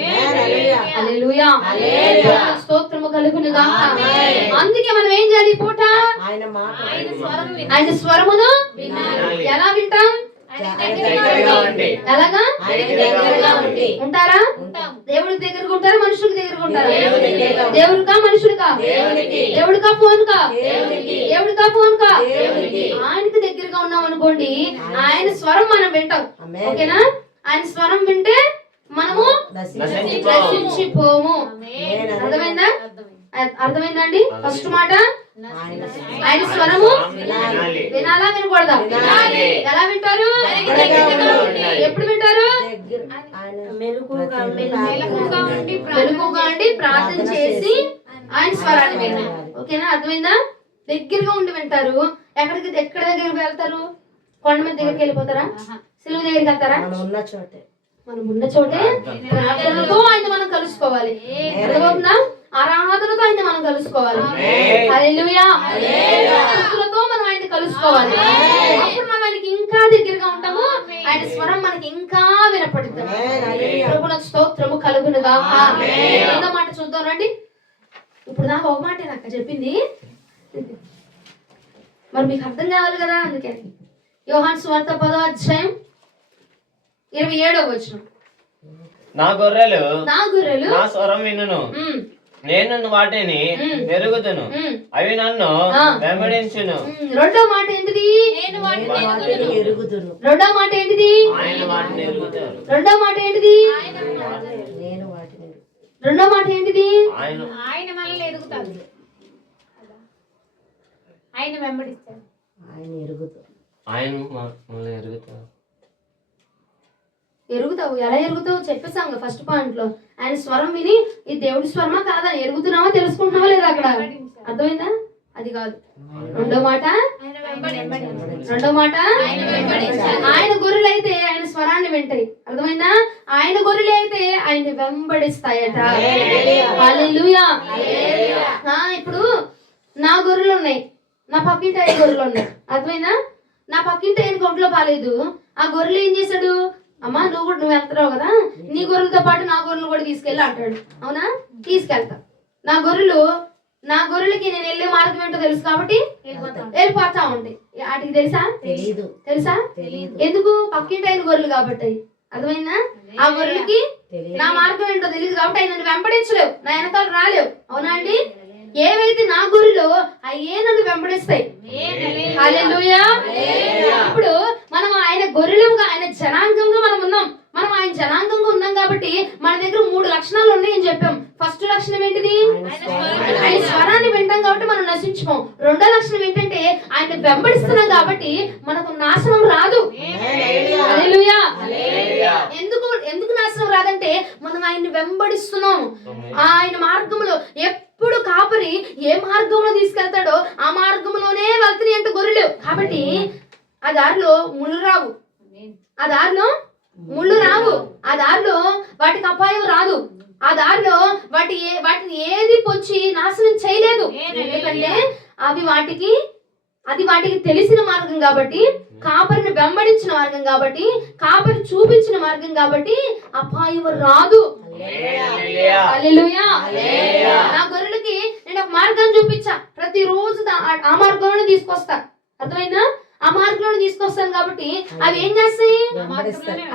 హల్లెలూయా. స్తోత్రము కలుగును గాక. అందుకే మనం ఏం చేయాలి? ఈ పూట ఆయన స్వరమును ఎలా వింటాం? ఎలాగా? ఉంటారా? దేవుడికి దగ్గరగా ఉంటారా? మనుషులకు దగ్గరగా ఉంటారా? దేవుడికా మనుషుడికా? దేవుడికా ఫోన్ కా? దేవుడికా ఫోన్ కా? ఆయనకి దగ్గరగా ఉన్నాం అనుకోండి, ఆయన స్వరం మనం వింటాం. ఓకేనా? ఆయన స్వరం వింటే మనము నశించిపోము. అర్థమైందా? అర్థమైందండి? ఫస్ట్ మాట ఆయన స్వరము వినాలా వినకూడదా? ఎలా వింటారు? ఎప్పుడు వింటారు? మెలకుగా ఉండి ప్రార్థన చేసి ఆయన స్వరాన్ని వినాలి. ఓకేనా? అర్థమైందా? దగ్గరగా ఉండి వింటారు. ఎక్కడ దగ్గరికి వెళ్తారు? కొండ మీద దగ్గరికి వెళ్ళిపోతారా? సిలువ దగ్గరికి వెళ్తారా? మనం ఉన్న చోటే ప్రార్థనతో ఆయన మనం కలుసుకోవాలి. అర్థమవుతుందా? ఆరాధనతో ఆయన మనం కలుసుకోవాలి. హల్లెలూయా. స్తుతులతో మనం ఆయన కలుసుకోవాలి. అప్పుడు మనం ఆయనకి ఇంకా దగ్గరగా ఉంటాము, ఆయన స్వరం మనకి ఇంకా వినపడుతుంది. ప్రభువునకు స్తోత్రము కలుగును గాక. రెండో మాట చూద్దాం రండి. ఇప్పుడు నాకు ఒక మాట నాకు చెప్పింది, మరి మీకు అర్థం కావాలి కదా, అందుకని యోహాను సువార్త 10వ అధ్యాయం 27వ వచనం. నా గొర్రెలు నా స్వరం వినును, నేను వాటిని ఎరుగుదును, అవి నన్ను వెంబడించును. రెండో మాట ఏంటిది? రెండో మాట ఏంటిది? రెండో మాట ఏంటిది? రెండో మాట ఏంటిది? ఆయన మనల్ని ఎరుగుతాడు, ఆయన వెంబడిస్తాడు, ఎరుగుతావు. ఎలా ఎరుగుతావు చెప్పేసాం ఫస్ట్ పాయింట్ లో. ఆయన స్వరం విని ఇది దేవుడి స్వరమా కాదా ఎరుగుతున్నావా తెలుసుకుంటున్నావా లేదా అక్కడ? అర్థమైందా? అది కాదు. రెండో మాట ఆయన గొర్రెలు అయితే ఆయన స్వరాన్ని వింటాయి. అర్థమైందా? ఆయన గొర్రెలు అయితే ఆయన వెంబడిస్తాయట. హల్లెలూయా. ఇప్పుడు నా గొర్రెలు ఉన్నాయి, నా పక్కింటి ఆయన గొర్రెలు ఉన్నాయి. అర్థమైందా? నా పక్కింటి ఆయన ఒంట్లో బాలేదు. ఆ గొర్రెలు ఏం చేశాడు? అమ్మా నువ్వు వెళ్తున్నావు కదా, నీ గొర్రెలతో పాటు నా గొర్రెలు కూడా తీసుకెళ్ళి అంటాడు. అవునా? తీసుకెళ్తా. నా గొర్రెలకి నేను వెళ్ళే మార్గం ఏంటో తెలుసు కాబట్టి వెళ్ళిపోతా ఉంటాయి. వాటికి తెలుసా? ఎందుకు? పక్కింటి ఆయన గొర్రెలు కాబట్టి. అర్థమైందా? ఆ గొర్రెలకి నా మార్గం ఏంటో తెలియదు కాబట్టి ఆయన నన్ను వెంబడించలేవు, నా వెనకాల రాలేవు. అవునా అండి? ఏవైతే నా గొర్రెలు అయ్యే నన్ను వెంబడిస్తాయి. హల్లెలూయా. ఇప్పుడు మనం ఆయన గొర్రెలుగా, ఆయన జనాంగంగా మనం ఉన్నాం. మనం ఆయన జనాంగంగా ఉన్నాం కాబట్టి మన దగ్గర 3 లక్షణాలు ఉన్నాయని చెప్పాం. ఫస్ట్ లక్షణం ఏంటిది? ఆయన స్వరాన్ని వింటాం కాబట్టి మనం నశించుకోం. రెండో లక్షణం ఏంటంటే ఆయన వెంబడిస్తున్నాం కాబట్టి మనకు నాశనం రాదు. హల్లెలూయా. ఎందుకు నాశనం రాదంటే మనం ఆయన్ని వెంబడిస్తున్నాం. ఆయన మార్గంలో ఎప్పుడు కాపరి ఏ మార్గంలో తీసుకెళ్తాడో ఆ మార్గంలోనే వెళ్తాయి అంటే గొర్రెలు. కాబట్టి ఆ దారిలో ముళ్ళు రావు, ఆ దారిలో వాటికి అపాయం రాదు, ఆ దారిలో వాటిని ఏది పొచ్చి నాశనం చేయలేదు. ఎందుకంటే అది వాటికి తెలిసిన మార్గం కాబట్టి, కాపరిని వెంబడించిన మార్గం కాబట్టి, కాపరి చూపించిన మార్గం కాబట్టి అపాయం రాదు. హల్లెలూయా. నా గొర్రెలకి నేను ఒక మార్గాన్ని చూపించా, ప్రతిరోజు ఆ మార్గంలో తీసుకొస్తా. అర్థమైందా? ఆ మార్గంలో తీసుకొస్తాను కాబట్టి అవి ఏం చేస్తాయి?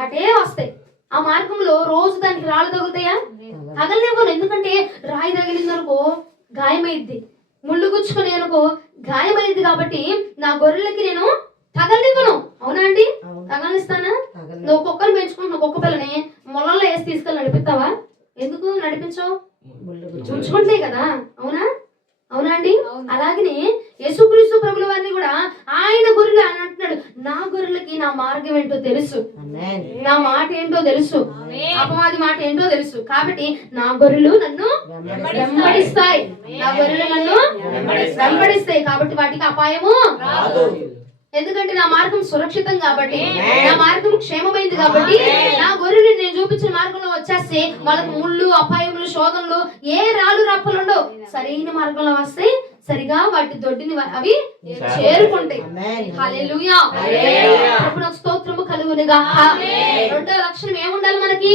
అటే వస్తాయి. ఆ మార్గంలో రోజు దానికి రాళ్ళు తగులుతాయా? తగలనివ్వను. ఎందుకంటే రాయి తగిలింది అనుకో గాయమైద్ది, ముళ్ళు గుచ్చుకునే అనుకో గాయమైద్ది. కాబట్టి నా గొర్రెలకి నేను తగలనివ్వను. అవునా అండి? తగలనిస్తానా? నువ్వు కుక్కలు పెంచుకుంటున్నావు, కుక్క పిల్లని మొలలో వేసి తీసుకెళ్ళి నడిపిస్తావా? ఎందుకు నడిపించవు? గుచ్చుకుంటాయి కదా. అవునా? అవునా అండి? అలాగనే యేసుక్రీస్తు ప్రభుల వారిని కూడా ఆయన గొర్రెలు అని అంటున్నాడు, నా గొర్రెలకి నా మార్గం ఏంటో తెలుసు, నా మాట ఏంటో తెలుసు, అపవాది మాట ఏంటో తెలుసు. కాబట్టి నా గొర్రెలు నన్ను వెంబడిస్తాయి. నా గొర్రెలు నన్ను వెంబడిస్తాయి. కాబట్టి వాటికి అపాయము రాదు. ఎందుకంటే నా మార్గం సురక్షితం కాబట్టి, నా మార్గం క్షేమమైంది కాబట్టి, నా గొర్రెలు నేను చూపించిన మార్గంలో వచ్చేస్తే వాళ్ళకి ముళ్ళు, అపాయములు, శోధనలు, ఏ రాళ్ళు రప్పలు ఉండవు. సరైన మార్గంలో వస్తే సరిగా వాటి దొడ్డిని అవి చేరుకుంటాయి. హల్లెలూయా. ప్రభువునకు స్తోత్రము కలుగునుగాక. రెండో లక్షణం ఏముండాలి మనకి?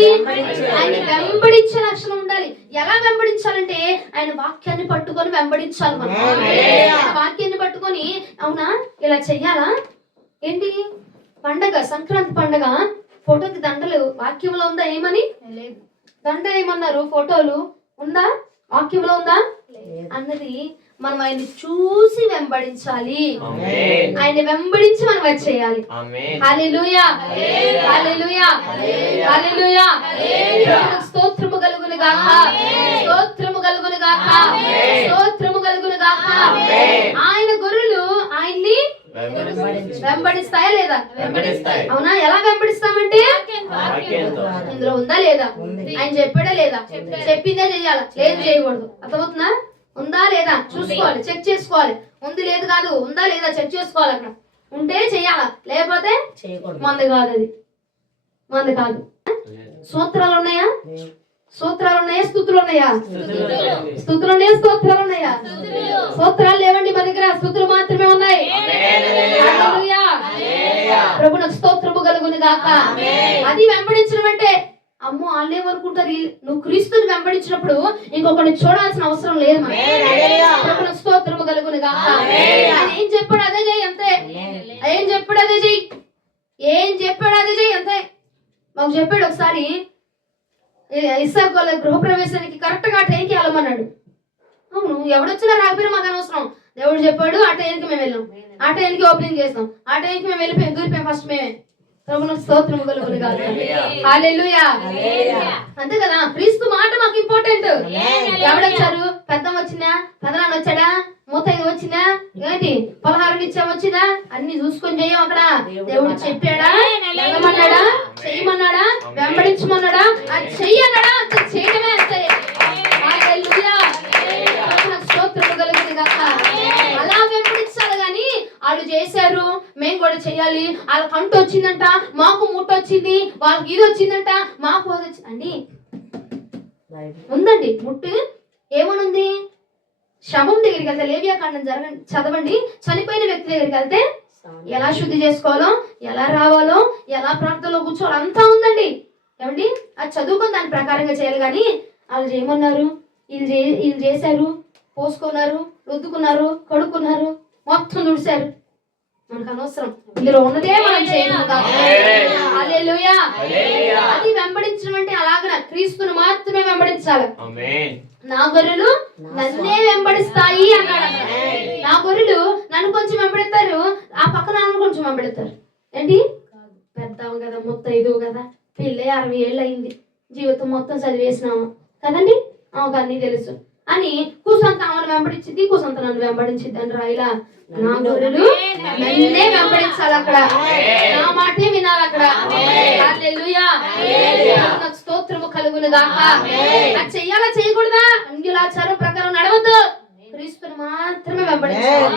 ఆయన వెంబడించే లక్షణం ఉండాలి. ఎలా వెంబడించాలంటే ఆయన వాక్యాన్ని పట్టుకొని వెంబడించాలి. మనం వాక్యాన్ని పట్టుకొని అవునా ఇలా చెయ్యాలా ఏంటి? పండగ సంక్రాంతి పండగ ఫోటోకి దండలు వాక్యంలో ఉందా? ఏమని దండ ఏమన్నారు? ఫోటోలు ఉందా? వాక్యంలో ఉందా అన్నది మనం ఆయన్ని చూసి వెంబడించాలి. ఆయన వెంబడించి మనం అది చేయాలి. హల్లెలూయా. హల్లెలూయా. హల్లెలూయా. స్తోత్రము కలుగును గాక. స్తోత్రము కలుగును గాక. స్తోత్రము కలుగును గాక. ఆయన గొర్రెలు ఆయన్ని వెంబడిస్తాయా లేదా? అవునా? ఎలా వెంబడిస్తామంటే ఇందులో ఉందా లేదా? ఆయన చెప్పాడా లేదా? చెప్పిందే చెయ్యాలా, లేదు చేయకూడదు. అర్థమవుతుందా? ఉందా లేదా చూసుకోవాలి, చెక్ చేసుకోవాలి. ఉంది లేదు కాదు, ఉందా లేదా చెక్ చేసుకోవాలి. అక్కడ ఉంటే చెయ్యాలా, లేకపోతే మంది కాదు. అది మంది కాదు. సూత్రాలు ఉన్నాయా? సూత్రాలు ఉన్నాయా? స్తుతులు ఉన్నాయా? స్తుతులు ఉన్నాయా? స్తోత్రాలు ఉన్నాయా? స్తోత్రాలు లేవండి మా దగ్గర, స్తుతులు మాత్రమే ఉన్నాయి. హల్లెలూయా. ప్రభువునకు స్తోత్రము కలుగును గాక. అది వెంబడించడం అంటే అమ్మో వాళ్ళేమనుకుంటారు, నువ్వు క్రీస్తుని వెంబడించినప్పుడు ఇంకొకరిని చూడాల్సిన అవసరం లేదు. ప్రభువునకు స్తోత్రము కలుగును గాక. ఆయన ఏం చెప్పాడు అదే చెయ్యి అంతే. ఏం చెప్పాడు అదే చెయ్యి. ఏం చెప్పాడు అదే చెయ్యి అంతే. మాకు చెప్పాడు ఒకసారి ఇస్సాకు వాళ్ళ గృహప్రవేశానికి కరెక్ట్ గా ట్రైన్కి వెళ్ళమన్నాడు. అవును, ఎవడొచ్చినా రాకపోయినా మాకు అనవసరం. దేవుడు చెప్పాడు, ఆ టైంకి మేము వెళ్ళాం, ఆ టైంకి ఓపెనింగ్ చేస్తాం, ఆ టైంకి మేము వెళ్ళిపోయాం, దూరిపోయాం ఫస్ట్ మేమే. ప్రభువునకు స్తోత్రము కలుగును గాక. హల్లెలూయా. అంతే కదా, క్రీస్తు మాట మాకు ఇంపార్టెంట్. ఎవడొచ్చారు? పెద్దం వచ్చిందా? పెదనాన్న వచ్చాడా? మూతైదు వచ్చిందా? ఏంటి పలహారం ఇచ్చా వచ్చిందా? అన్ని చూసుకొని చెయ్యం. అక్కడ దేవుడు చెప్పాడా, వెళ్ళమన్నాడా, చెయ్యమన్నాడా, వెంబడించమన్నాడా, అది చెయ్యన్నాడా, అంత చేయడమే అంతే. హల్లెలూయా. స్తోత్రము కలుగును గాక. అలా వెంబడించాలి గాని వాళ్ళు చేశారు మేము కూడా చెయ్యాలి, వాళ్ళ కంట వచ్చిందంట మాకు ముట్ట వచ్చింది, వాళ్ళకి ఇది వచ్చిందంట మాకు అది వచ్చింది అండి. ఉందండి ముట్టు. ఏమనుంది? శవం దగ్గరికి వెళ్తే లేవియాకాండం చదవండి. చనిపోయిన వ్యక్తి దగ్గరికి వెళ్తే ఎలా శుద్ధి చేసుకోవాలో, ఎలా రావాలో, ఎలా ప్రార్థనలో కూర్చోవాలో అంతా ఉందండి. ఏమండి అది చదువుకొని దాని ప్రకారంగా చేయాలి. కానీ వాళ్ళు ఏమన్నారు? వీళ్ళు చేశారు, పోసుకున్నారు, రుద్దుకున్నారు, కడుక్కున్నారు, మొత్తం తుడిశారు. మనకు అనవసరం, ఇందులో ఉన్నదే మనం చేయగలుగుతా. హల్లెలూయా. అది వెంబడించడం అంటే అలాగన క్రీస్తుని మాత్రమే వెంబడించాలి. నా గొర్రెలు నన్నే వెంబడిస్తాయి అన్నాడు. నా గొర్రెలు నన్ను కొంచెం వెంబడిస్తారు, ఆ పక్కన నన్ను కొంచెం వెంబడిస్తారు. ఏంటి? పెద్దాం కదా, ముత్తైదు కదా, పెళ్ళి 60 ఏళ్ళు అయింది, జీవితం మొత్తం చదివేసినాము కదండి, అన్నీ తెలుసు అని కూసంత ఆమెను వెంబడించింది, కూసంత నన్ను వెంబడించింది అని రాయిలా. నా గొర్రెలు నన్నే వెంబడించాలి, అక్కడ నా మాటే వినాలి. అక్కడ హల్లెలూయా. నాకు స్తోత్రము కలుగును గాక. అది చెయ్యాలా చేయకూడదా? అంగులాచారం ప్రకారం నడవద్దు, క్రీస్తుని మాత్రమే వెంబడించాలి.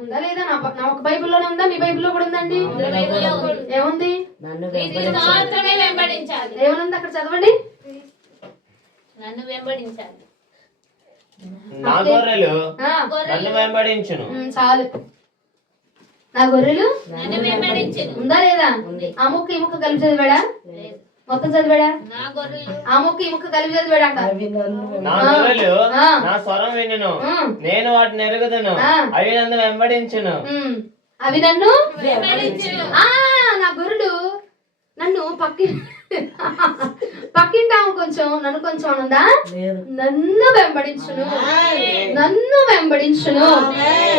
ఉందా లేదా? నా ఒక బైబిల్లోనే ఉందా? మీ బైబిల్లో కూడా ఉందండి. ఏముంది? మాత్రమే వెంబడించాలి. ఏమనుంది అక్కడ? చదవండి. నన్ను వెంబడించాలి. నా గొర్రెలు నన్ను వెంబడించును. చాలు. నా గొర్రెలు నన్ను వెంబడించును. ఉందా లేదా? ఆ ముక్క ఈ ముక్క కలిపి చదివాడా? మొత్తం చదివాడా? ఆ ముక్క ఈ ముక్క కలిపి చదివాడా అంట. నా గొర్రెలు నా స్వరం వినును, నేను వాటిని ఎరుగుదును, అవి నన్ను వెంబడించును. అవి నన్ను నా గొర్రెలు నన్ను పక్కింటాము కొంచెం నన్ను కొంచెం అనుందా? నన్ను వెంబడించును, నన్ను వెంబడించును,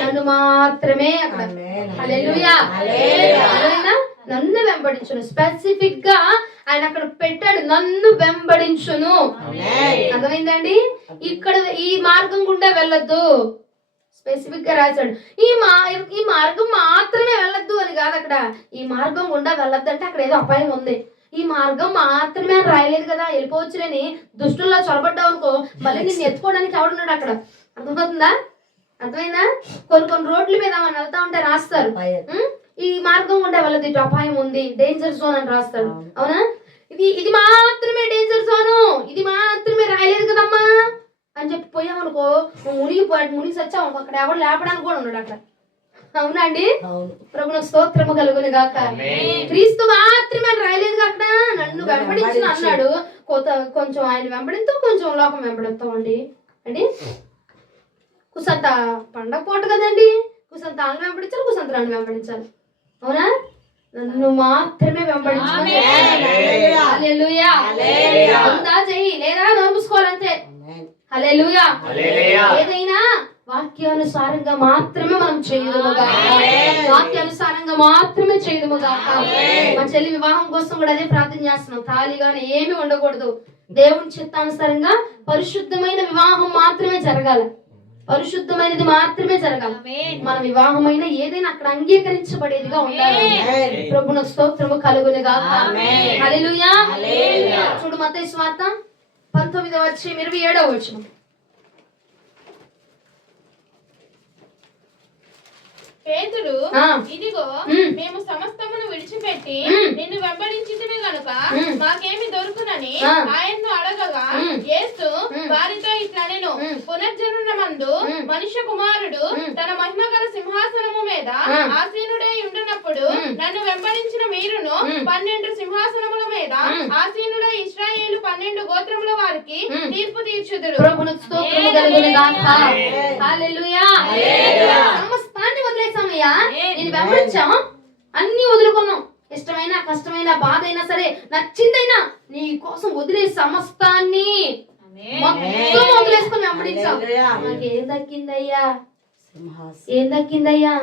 నన్ను మాత్రమే. అక్కడ హల్లెలూయా, నన్ను వెంబడించును. స్పెసిఫిక్ గా ఆయన అక్కడ పెట్టాడు, నన్ను వెంబడించును. అర్థమైందండి? ఇక్కడ ఈ మార్గం గుండా వెళ్ళొద్దు, స్పెసిఫిక్ గా రాశాడు. ఈ మార్గం మాత్రమే వెళ్ళొద్దు అని కాదు అక్కడ. ఈ మార్గం గుండా వెళ్ళొద్దు అంటే అక్కడ ఏదో అపాయం ఉంది. ఈ మార్గం మాత్రమే అని రాయలేదు కదా. వెళ్ళిపోవచ్చులేని దుష్టుల్లో చొరబడ్డావు అనుకో, మళ్ళీ నిన్ను ఎత్తుకోవడానికి ఎవడున్నాడు అక్కడ. అర్థమవుతుందా? అర్థమైందా? కొన్ని రోడ్ల మీద మనం వెళ్తా ఉంటే రాస్తారు, ఈ మార్గం గుండా వెళ్ళదు, ఇటు అపాయం ఉంది, డేంజర్ జోన్ అని రాస్తాడు. అవునా? ఇది మాత్రమే డేంజర్ జోను, ఇది మాత్రమే రాయలేదు కదమ్మా అని చెప్పి పోయామనుకో, మునిగి సచ్చావు, అక్కడ ఎవరు లేపడానికి కూడా ఉన్నాడు అక్కడ. అవునా అండి? ప్రభువుకు స్తోత్రము కలుగును గాక. క్రీస్తు మాత్రమే రాయలేదు అక్కడ, నన్ను వెంబడించిన అన్నాడు. కొంచెం ఆయన వెంబడిస్తాం, కొంచెం లోకం వెంబడిస్తాం అండి. కుసంత పండగ పూట కదండి, కుసంత ఆలను వెంబడించాలి, కుసంత నన్ను వెంబడించాలి. అవునా? నన్ను మాత్రమే వెంబడించాలి. హల్లెలూయా. అంతా చెయ్యి, లేదా నోరు మూసుకోవాలంతే. హల్లెలూయా. ఏదైనా వాక్యానుసారంగా మాత్రమే మనం చేయదుముగా, వాక్యానుసారంగా మాత్రమే చేయదుముగా. మా చెల్లి వివాహం కోసం కూడా అదే ప్రార్థన చేస్తున్నాం. తాళిగానే ఏమీ ఉండకూడదు, దేవుని చిత్తానుసారంగా పరిశుద్ధమైన వివాహం మాత్రమే జరగాలి, పరిశుద్ధమైనది మాత్రమే జరగాలి. మన వివాహమైన ఏదైనా అక్కడ అంగీకరించబడేదిగా ఉండాలి. ప్రభువుకు స్తోత్రము కలుగును గాక. హల్లెలూయా. చూడు మత్తయి సువార్త 19:27. పేతురు, ఇదిగో మేము సమస్తమును విడిచిపెట్టి నిన్ను వెంబడించితిమి గనుక మాకేమి దొరుకునని ఆయన్ను అడగగా, యేసు వారితో ఇట్లనెను, పునర్జన్మమందు మనుష్య కుమారుడు తన మహిమగల సింహాసనము మీద ఆసీనుడై ఉండునప్పుడు నన్ను వెంబడించిన మీరును 12 సింహాసనముల మీద ఆసీనుడై ఇశ్రాయేలు 12 గోత్రముల వారికి తీర్పు తీర్చుదురు. ప్రభువుకు స్తోత్రము కలుగును గాక. హల్లెలూయా. సమస్తాన్ని వదిలేసామయ్యా, నేను వెంబడించాం, అన్ని వదులుకున్నాం. ఇష్టమైన కష్టమైన బాధ అయినా సరే, నచ్చిందైనా నీ కోసం వదిలే సమస్తాన్ని మొత్తం వదిలేసుకుని వెంబడించాం. నాకేం దక్కిందయ్యా? ఏం దక్కిందయ్యా?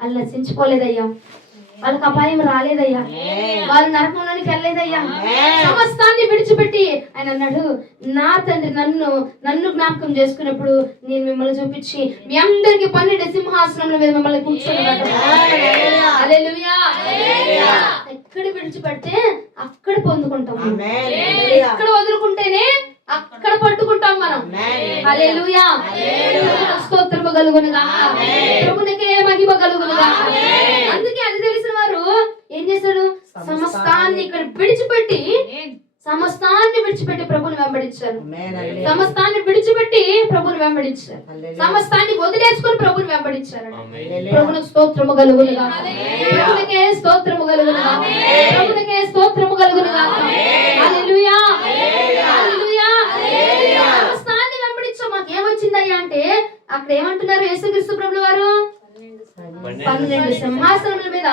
వాళ్ళు నశించుకోలేదయ్యా, వాళ్ళకి అపాయం రాలేదయ్యా, వాళ్ళు నరకంలోనికి వెళ్ళలేదయ్యా. సమస్తాన్ని విడిచిపెట్టి ఆయన అన్నాడు, నా తండ్రి నన్ను జ్ఞాపకం చేసుకున్నప్పుడు నేను మిమ్మల్ని చూపించి మీ అందరికి 12 సింహాసనముల మీద మిమ్మల్ని కూర్చోబెడతాను. హల్లెలూయా. ఎక్కడ విడిచిపెడితే అక్కడ పొందుకుంటాం, ఎక్కడ వదులుకుంటేనే అక్కడ పట్టుకుంటాం మనం. హల్లెలూయా. స్తోత్రము కలుగును గాక. ప్రభువునికే మహిమ కలుగును గాక. అందుకే అది తెలిసిన వారు ఏం చేశాడు? సమస్తాన్ని ఇక్కడ విడిచిపెట్టి, సమస్తాన్ని విడిచిపెట్టి ప్రభుని వెంబడించారు. సమస్తాన్ని విడిచిపెట్టి ప్రభుని వెంబడించారు. సమస్తాన్ని వదిలేసుకొని ప్రభుని వెంబడించారు. ప్రభువునికి స్తోత్రము కలుగును గాక. ప్రభువునికే స్తోత్రము కలుగును గాక. ప్రభువునికే స్తోత్రము కలుగును గాక. హల్లెలూయా. హల్లెలూయా. సమస్తాన్ని వెంబడించాం. మాకు ఏమొచ్చిందయ్యా అంటే అక్కడ ఏమంటున్నారు యేసుక్రీస్తు ప్రభువు వారు? 12 సింహాసనముల మీద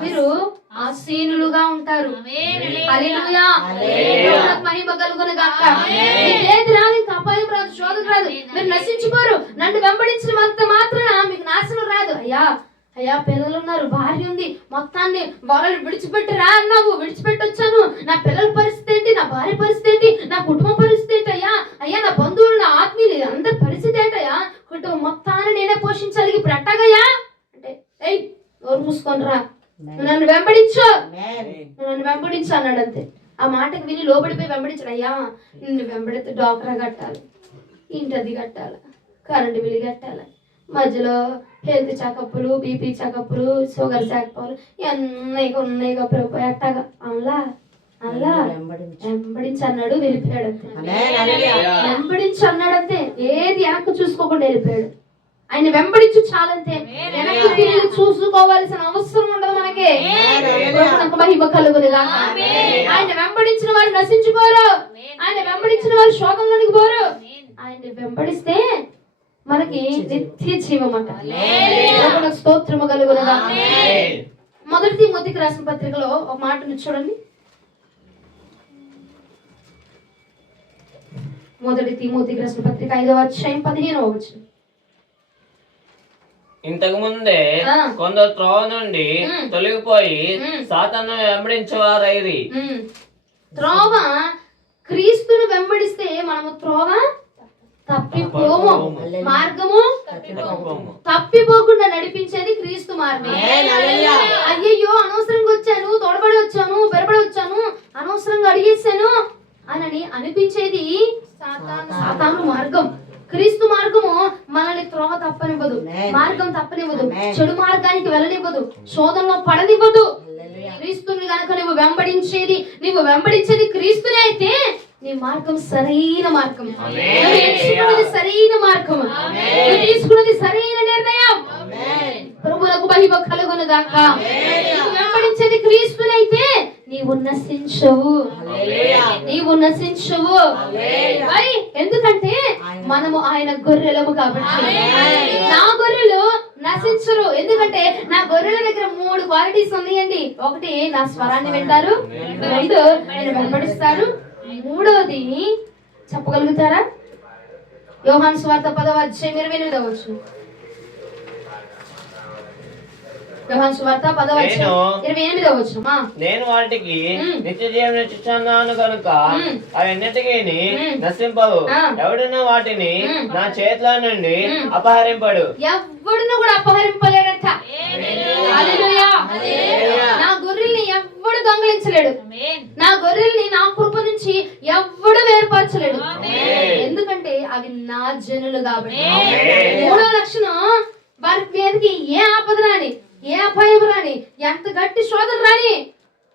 మీరు ఆసీనులుగా ఉంటారు. హల్లెలూయా. మహిమ కలుగును గాక. ఏది రాదు, ఇంకా అపాయం రాదు, శోధన రాదు, మీరు నశించుకోరు. నన్ను వెంబడించినంత మాత్రాన మీకు నాశనం రాదు. అయ్యా పిల్లలు ఉన్నారు, భార్య ఉంది, మొత్తాన్ని వాళ్ళని విడిచిపెట్టి రా అన్నావు, విడిచిపెట్టి వచ్చాను, నా పిల్లల పరిస్థితి ఏంటి, నా భార్య పరిస్థితి ఏంటి, నా కుటుంబ పరిస్థితి ఏంటి, అయ్యా నా బంధువులు, నా ఆత్మీయులు అందరి పరిస్థితి ఏంటయ్యా, కుటుంబం మొత్తాన్ని నేనే పోషించాలి, ఇప్పుడు ఎట్టాగయ్యా అంటే, ఏయ్ నోరు మూసుకొని రా, నన్ను వెంబడించు, నన్ను వెంబడించు అన్నాడు. అంతే. ఆ మాటకు విని లోబడిపోయి వెంబడించాడు. అయ్యా నిన్ను వెంబడితే డాక్టర్ కట్టాలి, ఇంటది కట్టాలి, కరెంటు బిల్లు కట్టాలి, మధ్యలో హెల్త్ చెకప్లు, బీపీ చెకప్లు, షుగర్ చెకప్లు ఉన్నాయి ప్రభు ఎట్టగా అలా అలా వెంబడించి అన్నాడు, వెళ్ళిపోయాడు. అంతే. వెంబడించి అన్నాడంతే, ఏది వెనక్కి చూసుకోకుండా వెళ్ళిపోయాడు. ఆయన వెంబడించు చాలంతే, వెనక్కి తిరిగి చూసుకోవాల్సిన అవసరం ఉండదు మనకి. వారికే ప్రభువునకు మహిమ కలుగును గాక. ఆయన వెంబడించిన వారు నశించుకోరు, ఆయన వెంబడించిన వారు శోకంలోనికి పోరు. ఆయన వెంబడిస్తే మనకి నిత్య జీవం అంట. ప్రభువునకు స్తోత్రము కలుగును గాక. మొదటి తిమోతికి రాసిన పత్రికలో ఒక మాటను చూడండి. మొదటి తిమోతికి రాసిన పత్రిక 5వ అధ్యాయం 15వ వచనం. ఇంతకు ముందే కొందరు త్రోవ నుండి తొలగిపోయి సాతాను వెంబడించేవారైరి. త్రోవ క్రీస్తును వెంబడిస్తే మనము త్రోవ తప్పిపోము, మార్గము తప్పిపోకుండా నడిపించేది క్రీస్తు మార్గం. అయ్యయ్యో అనవసరంగా వచ్చాను, తొడబడి వచ్చాను, బెరబడి వచ్చాను, అనవసరంగా అడిగేశాను అని అనిపించేది సాతాను మార్గం. క్రీస్తు మార్గము మనల్ని త్రోవ తప్పనివ్వదు, మార్గం తప్పనివ్వదు, చెడు మార్గానికి వెళ్ళనివ్వదు, శోధనలో పడనివ్వదు. క్రీస్తుని గనక నువ్వు వెంబడించేది క్రీస్తునే అయితే నీ మార్గం సరైన మార్గం, నువ్వు ఎంచుకున్నది సరైన మార్గం, నువ్వు తీసుకున్నది సరైన నిర్ణయం. ప్రభువునకు మహిమ కలుగును గాక. నువ్వు వెంబడించేది క్రీస్తునైతే నీవు నశించవు. మరి ఎందుకంటే మనము ఆయన గొర్రెలము కాబట్టి. నా గొర్రెలు నశించరు, ఎందుకంటే నా గొర్రెల దగ్గర 3 క్వాలిటీస్ ఉన్నాయండి. ఒకటి, నా స్వరాన్ని వింటారు. 2, నేను వెంబడిస్తారు. 3వది చెప్పగలుగుతారా? యోహాను సువార్త 10వ అధ్యాయం 28వ వచనం. యోహాను సువార్త 10వ అధ్యాయం 28వ వచనం. నేను వాటికి నిత్య జీవం ఇచ్చుచున్నాను కనుక అవన్నిటికీ నశింపవు. ఎవడున్నా వాటిని నా చేతిలో నుండి అపహరింపడు. ఎవడును కూడా అపహరింపలేడట. హల్లెలూయా. నా గొర్రెల్ని ఎవ్వడు దొంగలించలేడు, నా గొర్రెల్ని నా కృప నుంచి ఎవ్వడు వేరుపరచలేడు. ఎందుకంటే అవి నా జనులు కాబట్టి. 3వ లక్షణం, వారి మీదకి ఏ ఆపద రాని, ఏ అపాయం రాని, ఎంత గట్టి శోధన రాని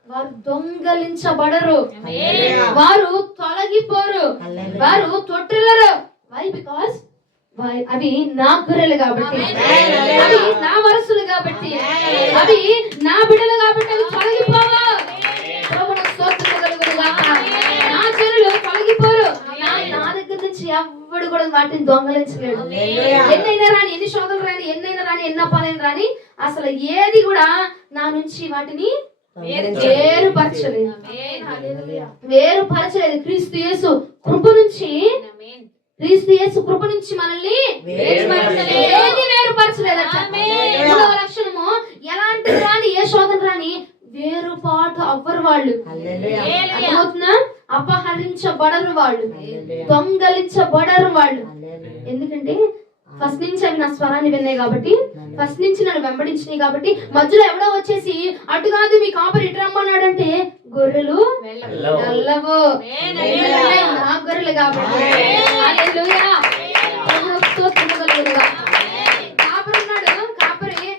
వారు దొంగలించబడరు, వారు తొలగిపోరు, వారు తొట్టిల్లరు. వై? బికాస్ అవి నా గొర్రెలు కాబట్టి, అవి నా వరసులు కాబట్టి, అవి నా బిడ్డలు కాబట్టి అవి తొలగిపోవు. ప్రభువునకు స్తోత్రము కలుగును గాక. నా జనులు తొలగిపోరు. నా దగ్గర నుంచి ఎవ్వడు కూడా వాటిని దొంగలించలేడు. ఎన్నైనా రాని, ఎన్ని శోధనలు రాని, ఎన్నైనా రాని, ఎన్న పాలైన రాని, అసలు ఏది కూడా నా నుంచి వాటిని వేరుపరచలేదు. క్రీస్తు యేసు కృప నుంచి మనల్ని ఏది వేరుపరచలేదట. 3వ లక్షణము, ఎలాంటి రాని, ఏ శోధన రాని వేరుపాటు అవ్వరు వాళ్ళు. అర్థమవుతుందా? అపహరించబడరు వాళ్ళు, దొంగలించబడరు వాళ్ళు. ఎందుకంటే ఫస్ట్ నుంచి అవి నా స్వరాన్ని విన్నాయి కాబట్టి, ఫస్ట్ నుంచి నన్ను వెంబడించినాయి కాబట్టి. మధ్యలో ఎవడో వచ్చేసి అటు కాదు మీ కాపరి ఇటు రమ్మన్నాడంటే గొర్రెలు వెళ్ళవు, నా గొర్రెలు కాబట్టి. హల్లెలూయా. కాపరి ఉన్నాడు, కాపరి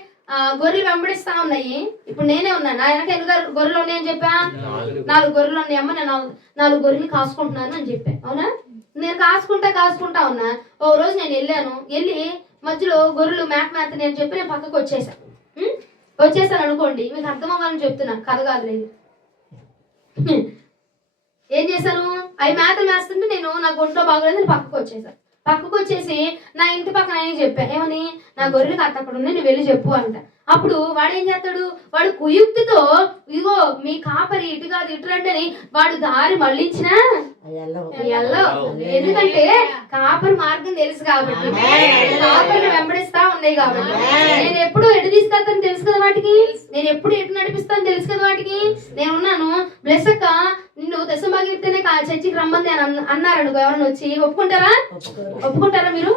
గొర్రెలు వెంబడిస్తా ఉన్నాయి. ఇప్పుడు నేనే ఉన్నాను, నా వెనక ఎన్ని గొర్రెలు ఉన్నాయని చెప్పా? 4 గొర్రెలు ఉన్నాయమ్మ, నేను 4 గొర్రెలు కాసుకుంటున్నాను అని చెప్పా. అవునా? నేను కాసుకుంటా ఉన్నా. ఓ రోజు నేను వెళ్ళి మధ్యలో గొర్రెలు మేత నేను చెప్పి నేను పక్కకు వచ్చేసాను అనుకోండి. మీకు అర్థం అవ్వాలని చెప్తున్నా, కథ కాదు లేదు. ఏం చేశాను? అవి మేతలు మేస్తుంటే నేను నాకు ఒంట్లో బాగోలేదు, నేను పక్కకు వచ్చేసి నా ఇంటి పక్కన ఆయన చెప్పా, ఏమని? నా గొర్రెలు కాస్త అక్కడ ఉన్నాయి, నువ్వు వెళ్ళి చెప్పు అంట. అప్పుడు వాడు ఏం చేస్తాడు? వాడు కుయుక్తితో, ఇగో మీ కాపరి ఇటు కాదు ఇటు రండి అని వాడు దారి మళ్ళించినా ఎందుకంటే కాపరి మార్గం తెలుసు కాబట్టి, కాపరిని వెంబడిస్తా ఉన్నాయి కాబట్టి. నేను ఎప్పుడు ఎటు తీసుకెళ్తాను తెలుసు కదా వాటికి, నేను ఎప్పుడు ఎటు నడిపిస్తాను తెలుసు కదా వాటికి. నేనున్నాను. బ్లెస్ అక్క, నిన్ను దశమాగితేనే చర్చికి రమ్మంది అని అన్నారనుకో, ఎవరైనా వచ్చి ఒప్పుకుంటారా మీరు?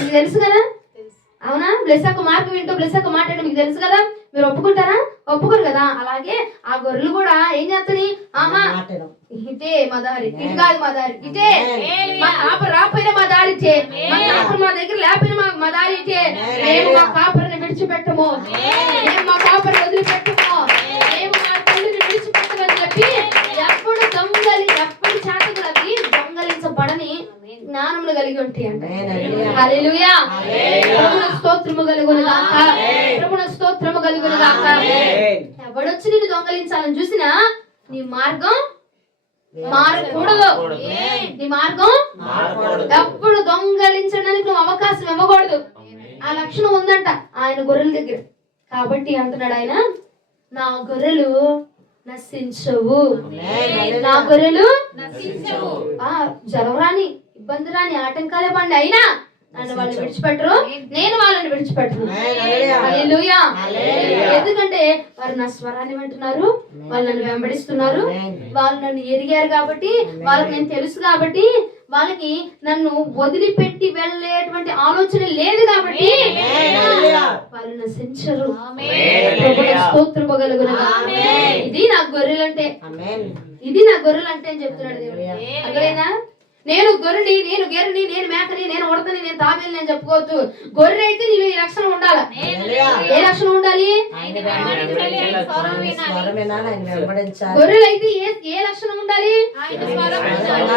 మీకు తెలుసు కదా, అవునా? బ్లెస్ అక్క మార్గం ఏంటో, బ్లెస్ అక్క మాట ఏంటో మీకు తెలుసు కదా, మీరు ఒప్పుకుంటారా? ఒప్పుకోరు కదా. అలాగే ఆ గొర్రెలు కూడా ఏం చేస్తాయి? ఆహా ఇటే మా దారి, ఇటు కాదు మా దారి, ఇటే మా కాపరి రాపోయినా మా దారి ఇటే, మా కాపరి మా దగ్గర లేకపోయినా మా దారి ఇటే. మేము మా కాపరిని విడిచిపెట్టము, మేము మా కాపరిని వదిలిపెట్టము, మేము మా తల్లిని విడిచిపెట్టమని చెప్పి ఎప్పుడు చేతలకి దొంగలించబడని జ్ఞానములు కలిగి ఉంటాయి అంట. హల్లెలూయా. ప్రభువునకు స్తోత్రము కలుగును గాక. ప్రభువునకు స్తోత్రము కలుగును గాక. ఎవడొచ్చి నిన్ను దొంగలించాలని చూసినా నీ మార్గం మారకూడదు. నీ మార్గం ఎప్పుడు దొంగలించడానికి నువ్వు అవకాశం ఇవ్వకూడదు. ఆ లక్షణం ఉందంట ఆయన గొర్రెల దగ్గర. కాబట్టి అంటున్నాడు ఆయన, నా గొర్రెలు నశించవు, నా గొర్రెలు నశించవు. జలం రాని, ఇబ్బంది రాని, ఆటంకాలే పండి అయినా నన్ను వాళ్ళు విడిచిపెట్టరు, నేను వాళ్ళని విడిచిపెట్టను. హల్లెలూయా. ఎందుకంటే వారు నా స్వరాన్ని వింటున్నారు, వాళ్ళు నన్ను వెంబడిస్తున్నారు, వాళ్ళు నన్ను ఎరిగారు కాబట్టి, వాళ్ళకి నేను తెలుసు కాబట్టి, వాళ్ళకి నన్ను వదిలిపెట్టి వెళ్ళేటువంటి ఆలోచన లేదు కాబట్టి వాళ్ళు నశించరు. స్తోత్రము కలుగును గాక. ఇది నా గొర్రెలంటే, ఇది నా గొర్రెలంటే అని చెప్తున్నాడు దేవుడు. అర్థమైందా? నేను గొర్రెని, నేను గెర్రెని, నేను మేకని, నేను ఉడతని, నేను తాబేలని నేను చెప్పుకోవచ్చు. గొర్రె అయితే నీలో ఈ లక్షణం ఉండాలి. ఏ లక్షణం ఉండాలి? గొర్రెలు అయితే ఏ లక్షణం ఉండాలి?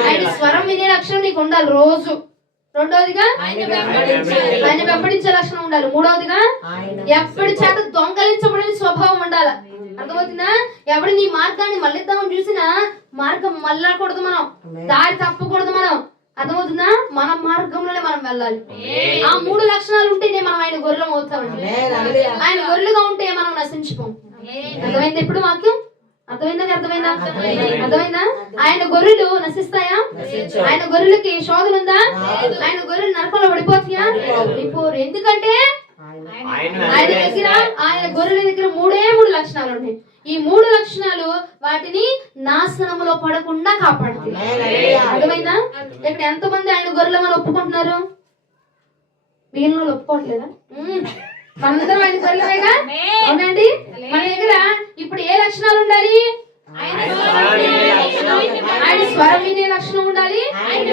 ఆయన స్వరం వినే లక్షణం నీకు ఉండాలి రోజు. రెండోదిగా ఆయన వెంబడించే లక్షణం ఉండాలి. మూడవదిగా ఎప్పటి చేత దొంగలించబడిన స్వభావం ఉండాలి. అర్థమవుతుందా? ఎవడు నీ మార్గాన్ని మళ్ళిద్దామని చూసినా మార్గం మళ్ళకూడదు, మనం దారి తప్పకూడదు. మనం అర్థమవుతుందా? మన మార్గంలోనే మనం వెళ్ళాలి. ఆ మూడు లక్షణాలు ఉంటేనే మనం ఆయన గొర్రెలం అవుతామండి. ఆయన గొర్రెలుగా ఉంటే మనం నశించిపోం. అర్థమైంది? ఎప్పుడు వాక్యం అర్థమైందా? అర్థమైందా? ఆయన గొర్రెలు నశిస్తాయా? ఆయన గొర్రెలకి శోధన ఉందా? ఆయన గొర్రెలు నరకంలో పడిపోతాయా? పడిపోరు. ఎందుకంటే ఆయన దగ్గర, ఆయన గొర్రెల దగ్గర మూడు లక్షణాలు ఉన్నాయి. ఈ మూడు లక్షణాలు వాటిని నాశనములో పడకుండా కాపాడుతాయి. అర్థమైందా? ఇక్కడ ఎంతమంది ఆయన గొర్రెలు ఒప్పుకుంటున్నారు? మిగిలిన వాళ్ళు ఒప్పుకోవట్లేదా? మనందరం ఆయన గొర్రెలేగా. అవునండి. మన దగ్గర ఇప్పుడు ఏ లక్షణాలు ఉండాలి? ఆయన స్వరం వినే లక్షణం ఉండాలి, ఆయన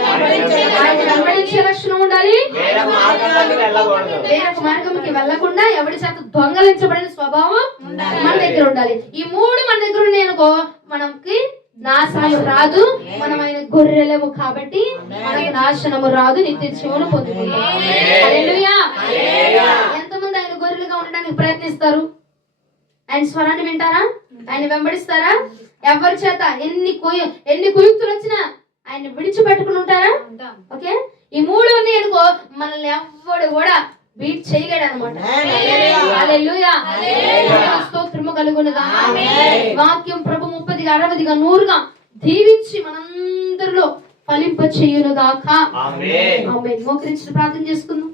వెంబడించే లక్షణం ఉండాలి, వేరొక మార్గంకి వెళ్లకుండా ఎవడి చేత దొంగలించబడిన స్వభావం మన దగ్గర ఉండాలి. ఈ మూడు మన దగ్గర ఉన్నాయనుకో మనకి నాశనము రాదు. మనం ఆయన గొర్రెలము కాబట్టి మనకు నాశనము రాదు, నిత్య జీవనం పొందుకుంటాం. హల్లెలూయా. ఎంతమంది ఆయన గొర్రెలుగా ఉండడానికి ప్రయత్నిస్తారు? ఆయన స్వరాన్ని వింటారా? ఆయన వెంబడిస్తారా? ఎవరి చేత ఎన్ని కుయుక్తులు వచ్చినా ఆయన విడిచిపెట్టుకుని ఉంటారా? ఓకే. ఈ మూడు ఉన్నాయి అనుకో మనల్ని ఎవ్వడు కూడా బీట్ చేయలేడు అనమాట. హల్లెలూయా. స్తోత్రము కలుగును గాక. వాక్యం ప్రభు 30గా 60గా 100గా దీవించి మనందరిలో ఫలింప చేయును గాక. ఆమేన్. మోకరించి ప్రార్థన చేసుకుందాం.